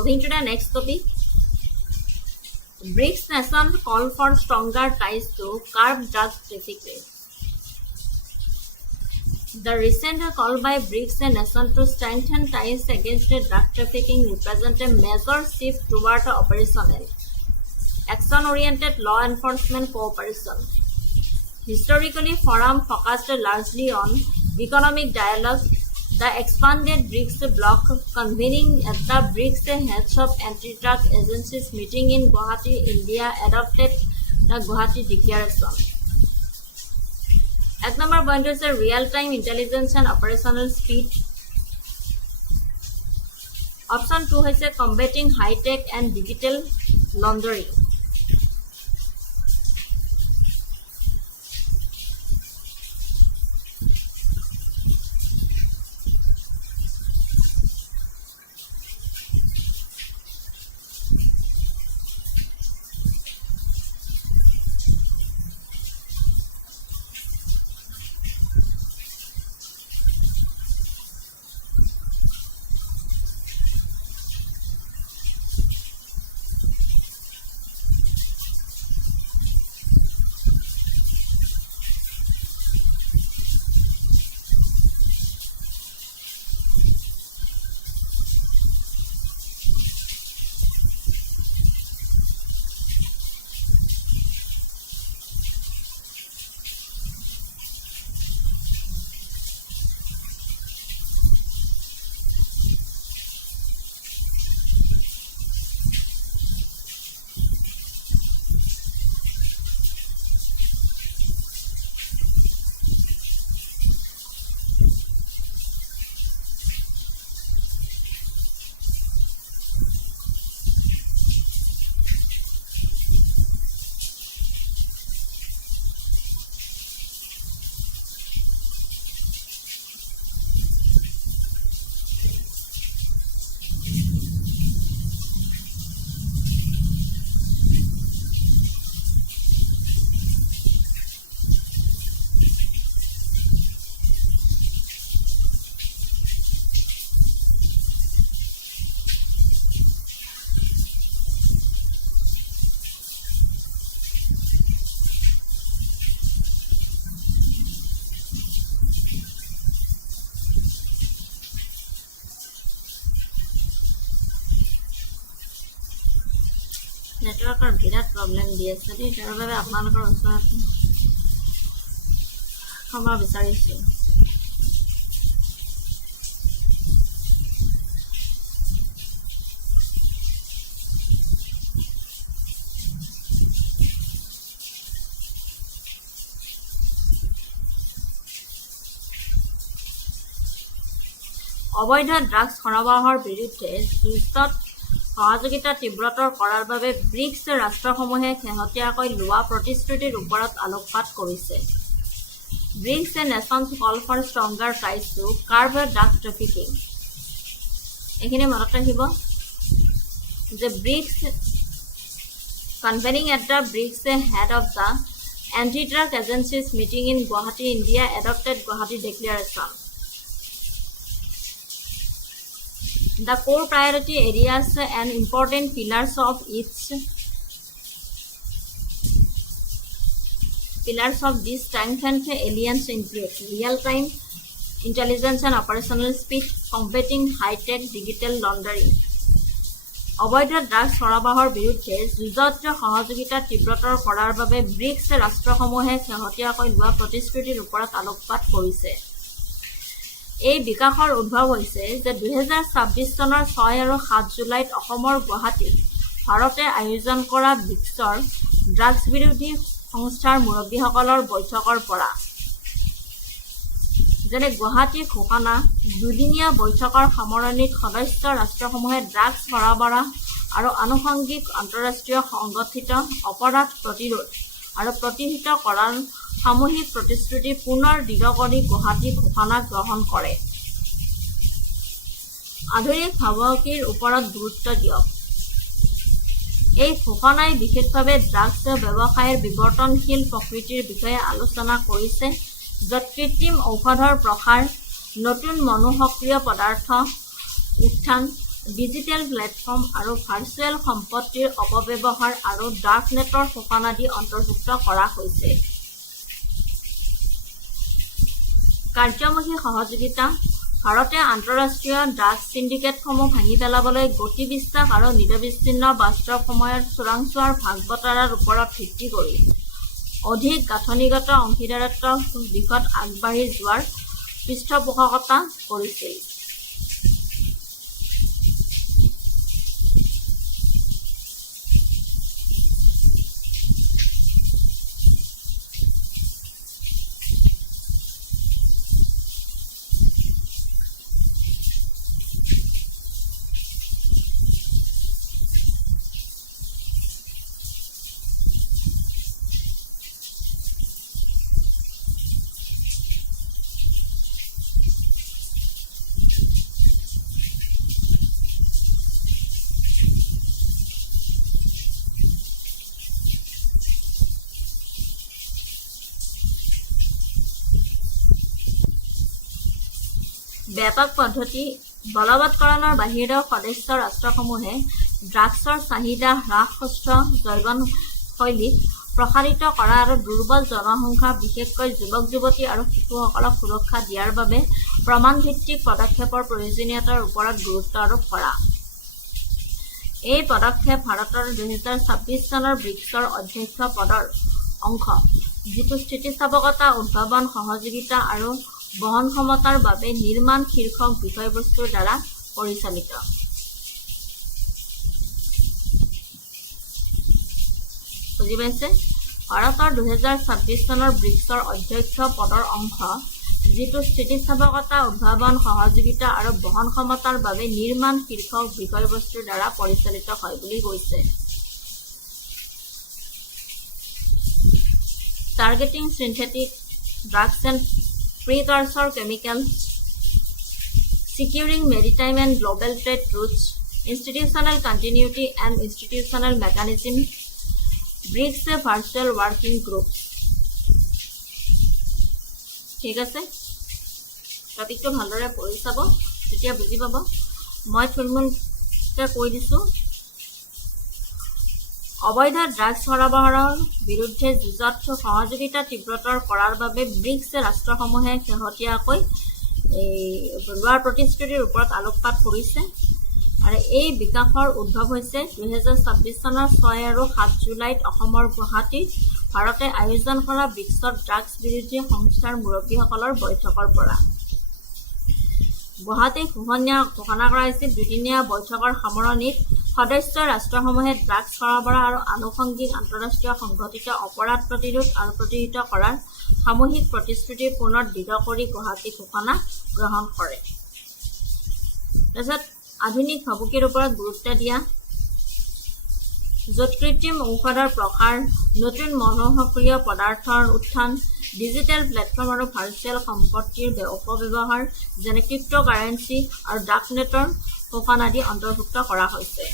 Moving to the next topic. BRICS nations call for stronger ties to curb drug trafficking. The recent call by BRICS nations to strengthen ties against drug trafficking represents a major shift toward operational, action-oriented law enforcement cooperation. Historically, forum focused largely on economic dialogue. The expanded BRICS bloc convening at the BRICS Heads of Anti-Drug Agencies meeting in Guwahati, India adopted the Guwahati Declaration. At number point is real-time intelligence and operational speed. Option 2 is combating high-tech and digital laundering. নেটৱৰ্কৰ বিৰাট problem দি আছে দেই, তাৰ বাবে আপোনালোকৰ ওচৰত ক্ষমা বিচাৰিছোঁ। অবৈধ ড্ৰাগছ সৰবৰাহৰ বিৰুদ্ধে যুদ্ধত সহযোগিতা তীব্ৰতৰ কৰাৰ বাবে ব্ৰিক্স ৰাষ্ট্ৰসমূহে শেহতীয়াকৈ লোৱা প্ৰতিশ্ৰুতিৰ ওপৰত আলোকপাত কৰিছে। BRICS nations call for stronger ties to curb drug trafficking. এইখিনি মনত ৰাখিব যে BRICS convening at the BRICS head of the anti drug agencies meeting in Guwahati, India adopted Guwahati declaration. The core priority areas and important pillars of this strengthened alliance include real-time intelligence and operational speed, combating high-tech digital laundering. অবৈধ drugs সৰবৰাহৰ বিৰুদ্ধে যুঁজত সহযোগিতা তীব্ৰতৰ কৰাৰ বাবে bricks ৰাষ্ট্ৰসমূহে শেহতীয়াকৈ লোৱা প্ৰতিশ্ৰুতিৰ ওপৰত আলোকপাত কৰিছে। এই বিকাশৰ উদ্ভৱ হৈছে যে 2026 চনৰ 6 আৰু 7 জুলাইত অসমৰ গুৱাহাটীত ভাৰতে আয়োজন কৰা ব্ৰিক্সৰ ড্ৰাগছ বিৰোধী সংস্থাৰ মুৰব্বীসকলৰ বৈঠকৰ পৰা, যেনে গুৱাহাটী ঘোষণা দুদিনীয়া বৈঠকৰ সামৰণিত সদস্য ৰাষ্ট্ৰসমূহে ড্ৰাগছ সৰবৰাহ আৰু আনুষংগিক আন্তঃৰাষ্ট্ৰীয় সংগঠিত অপৰাধ প্ৰতিৰোধ আৰু প্ৰতিহত কৰাৰ সামূহিক প্ৰতিশ্ৰুতি পুনৰ দৃঢ় কৰি গুৱাহাটী ঘোষণা গ্ৰহণ কৰে। আধুনিক ভাবুকিৰ ওপৰত গুৰুত্ব দিয়ক। এই ঘোষণাই বিশেষভাৱে ড্ৰাগছ ব্যৱসায়ৰ বিৱৰ্তনশীল প্ৰকৃতিৰ বিষয়ে আলোচনা কৰিছে, য'ত কৃত্ৰিম ঔষধৰ প্ৰসাৰ, নতুন মনোসক্ৰিয় পদাৰ্থ উত্থান ডিজিটেল প্লেটফৰ্ম আৰু ভাৰ্চুৱেল সম্পত্তিৰ অপব্যৱহাৰ আৰু ডাৰ্কনেটৰ শোষণ আদি অন্তৰ্ভুক্ত কৰা হৈছে। কাৰ্যমুখী সহযোগিতা ভাৰতে আন্তঃৰাষ্ট্ৰীয় ড্ৰাগছ চিণ্ডিকেটসমূহ ভাঙি পেলাবলৈ গতি বিশ্বাস আৰু নিৰবিচ্ছিন্ন বাস্তৱ সময়ৰ চোৰাংচোৱাৰ ভাগ বতৰাৰ ওপৰত ভিত্তি কৰি অধিক গাঁথনিগত অংশীদাৰত্বৰ দিশত আগবাঢ়ি যোৱাৰ পৃষ্ঠপোষকতা কৰিছিল। ব্যাপক পদ্ধতি বলবৎকৰণৰ বাহিৰেও সদস্য ৰাষ্ট্ৰসমূহে ড্ৰাগছৰ চাহিদা হ্ৰাসগ্ৰস্ত জীৱনশৈলীক প্ৰসাৰিত কৰা আৰু দুৰ্বল জনসংখ্যা বিশেষকৈ যুৱক-যুৱতী আৰু শিশুসকলক সুৰক্ষা দিয়াৰ বাবে প্ৰমাণভিত্তিক পদক্ষেপৰ প্ৰয়োজনীয়তাৰ ওপৰত গুৰুত্ব আৰোপ কৰা। এই পদক্ষেপ ভাৰতৰ 2026 চনৰ ব্ৰিক্সৰ অধ্যক্ষ পদৰ অংশ, যিটো স্থিতিস্থাপকতা, উদ্ভাৱন, সহযোগিতা আৰু বহনক্ষমতাৰ বাবে নিৰ্মাণ শীৰ্ষক বিষয়বস্তুৰ দ্বাৰা পৰিচালিত। বুজি পাইছে? ভাৰতৰ 2026 চনৰ ব্ৰিক্সৰ অধ্যক্ষ পদৰ অংশ, যিটো স্থিতিস্থাপকতা, উদ্ভাৱন, সহযোগিতা আৰু বহনক্ষমতাৰ বাবে নিৰ্মাণ শীৰ্ষক বিষয়বস্তুৰ দ্বাৰা পৰিচালিত হয় বুলি কৈছে। Targeting synthetic drugs and precursor chemicals, securing maritime and global trade routes, institutional continuity and institutional mechanism, BRICS virtual working groups. ঠিক আছে, টপিকটো ভালদৰে পঢ়ি চাব, তেতিয়া বুজি পাব। মই থুলমূলকৈ কৈ দিছোঁ। অবৈধ ড্ৰাগছ সৰবৰাহৰ বিৰুদ্ধে যুঁজত সহযোগিতা তীব্ৰতৰ কৰাৰ বাবে ব্ৰিক্স ৰাষ্ট্ৰসমূহে শেহতীয়াকৈ লোৱাৰ প্ৰতিশ্ৰুতিৰ ওপৰত আলোকপাত কৰিছে। আৰু এই বিকাশৰ উদ্ভৱ হৈছে 2026 চনৰ 6 আৰু 7 জুলাইত অসমৰ গুৱাহাটীত ভাৰতে আয়োজন কৰা ব্ৰিক্সৰ ড্ৰাগছ বিৰোধী সংস্থাৰ মুৰব্বীসকলৰ বৈঠকৰ পৰা। গুৱাহাটীত ঘোষণা কৰা হৈছিল। দুদিনীয়া বৈঠকৰ সামৰণিত সদস্য ৰাষ্ট্ৰসমূহে ড্ৰাগছ সৰবৰাহ আৰু আনুষংগিক আন্তঃৰাষ্ট্ৰীয় সংঘটিত অপৰাধ প্ৰতিৰোধ আৰু প্ৰতিহত কৰাৰ সামূহিক প্ৰতিশ্ৰুতি পুনৰ দৃঢ় কৰি গুৱাহাটী ঘোষণা গ্ৰহণ কৰে। তাৰপিছত আধুনিক ভাবুকিৰ ওপৰত গুৰুত্ব দিয়া, য'ত কৃত্ৰিম ঔষধৰ প্ৰসাৰ, নতুন মনোসক্ৰিয় পদাৰ্থৰ উত্থান, ডিজিটেল প্লেটফৰ্ম আৰু ভাৰ্চুৱেল সম্পত্তিৰ অপব্যৱহাৰ যেনে ক্ৰিপ্ট'কাৰেন্সি আৰু ডাৰ্কনেটৰ শোষণ আদি অন্তৰ্ভুক্ত কৰা হৈছে।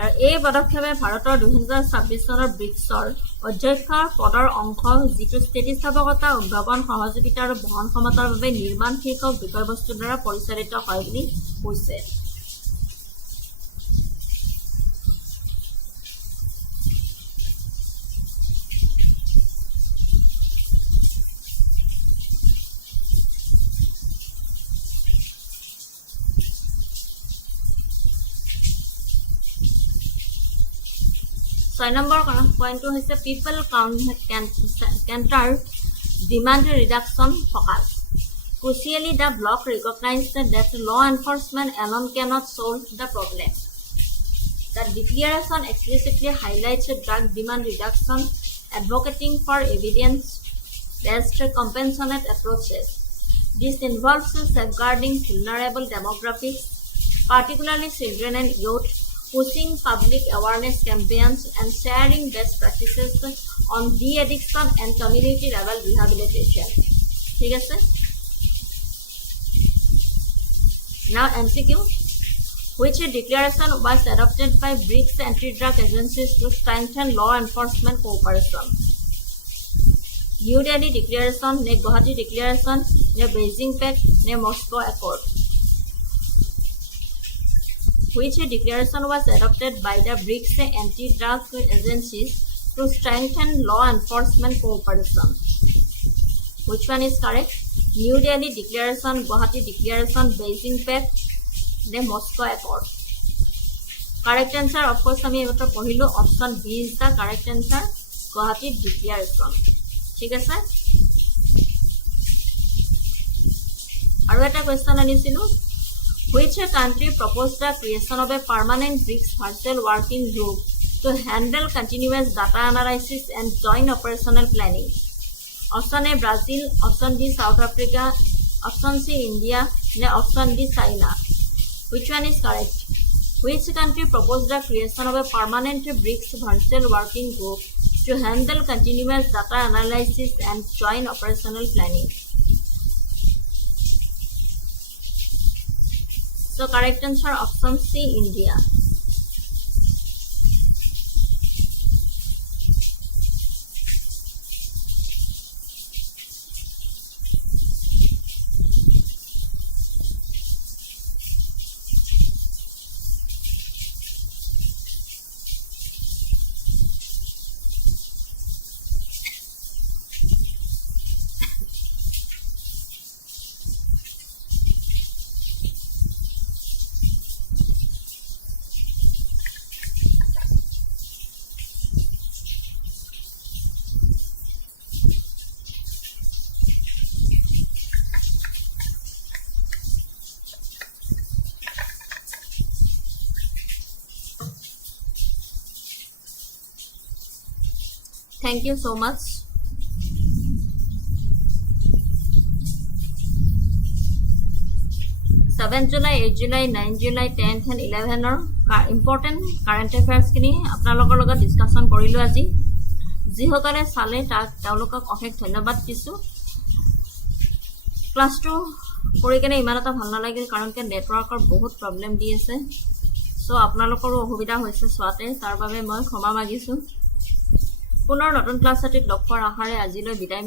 আৰু এই পদক্ষেপে ভাৰতৰ 2026 চনৰ ব্ৰিক্সৰ অধ্যক্ষ পদৰ অংশ, যিটো স্থিতিস্থাপকতা, উদ্ভাৱন, সহযোগিতা আৰু বহনক্ষমতাৰ বাবে নিৰ্মাণ শীৰ্ষক বিষয়বস্তুৰ দ্বাৰা পৰিচালিত হয় বুলি কৈছে। ছয় নম্বৰ পইণ্টটো হৈছে people counter demand reduction focus. Crucially, the bloc recognized that law enforcement alone cannot solve the problem. The declaration explicitly highlights drug demand reduction, advocating for evidence-based compassionate approaches. This involves safeguarding vulnerable demographics, particularly children and youth, pushing public awareness campaigns, and sharing best practices on de-addiction and community-level rehabilitation. ঠিক আছে? Now MCQ, which declaration was adopted by BRICS anti-drug agencies to strengthen law enforcement cooperation? New Delhi Declaration, Guwahati Declaration, নে Beijing পেক্ট নে Moscow accord which declaration was adopted by the BRICS anti-drug agencies to strengthen law enforcement cooperation. Which one is correct? New Delhi Declaration, Guwahati Declaration, Beijing Pact, the Moscow Accord. Correct answer, of course, আমি এটা পঢ়িলো option B is the correct answer, Guwahati Declaration. ঠিক আছে? আৰু এটা question আনিছিলো, which country proposed the creation of a permanent BRICS virtual working group to handle continuous data analysis and joint operational planning? Option A Brazil, option B South Africa, option C India, option D China. Which one is correct? Which country proposed the creation of a permanent BRICS virtual working group to handle continuous data analysis and joint operational planning? So correct answer option C India. Thank you so much. July, 8 July, 9 July, 10th and 11th important current affairs kini আপোনালোকৰ লগত discussion কৰিলো আজি যিসকলে চালে তাক তেওঁলোকক অশেষ ধন্যবাদ দিছো ক্লাছটো কৰি কেনে ইমান এটা ভাল নালাগিল কাৰণ কে নেটৱৰ্কৰ বহুত প্ৰবলেম দি আছে সো আপোনালোকৰ অসুবিধা হৈছে সোৱাতে তাৰ বাবে মই ক্ষমা মাগিছো পুনৰ নতুন ক্লাছ এটিত লগ পোৱাৰ আশাৰে আজিলৈ বিদায়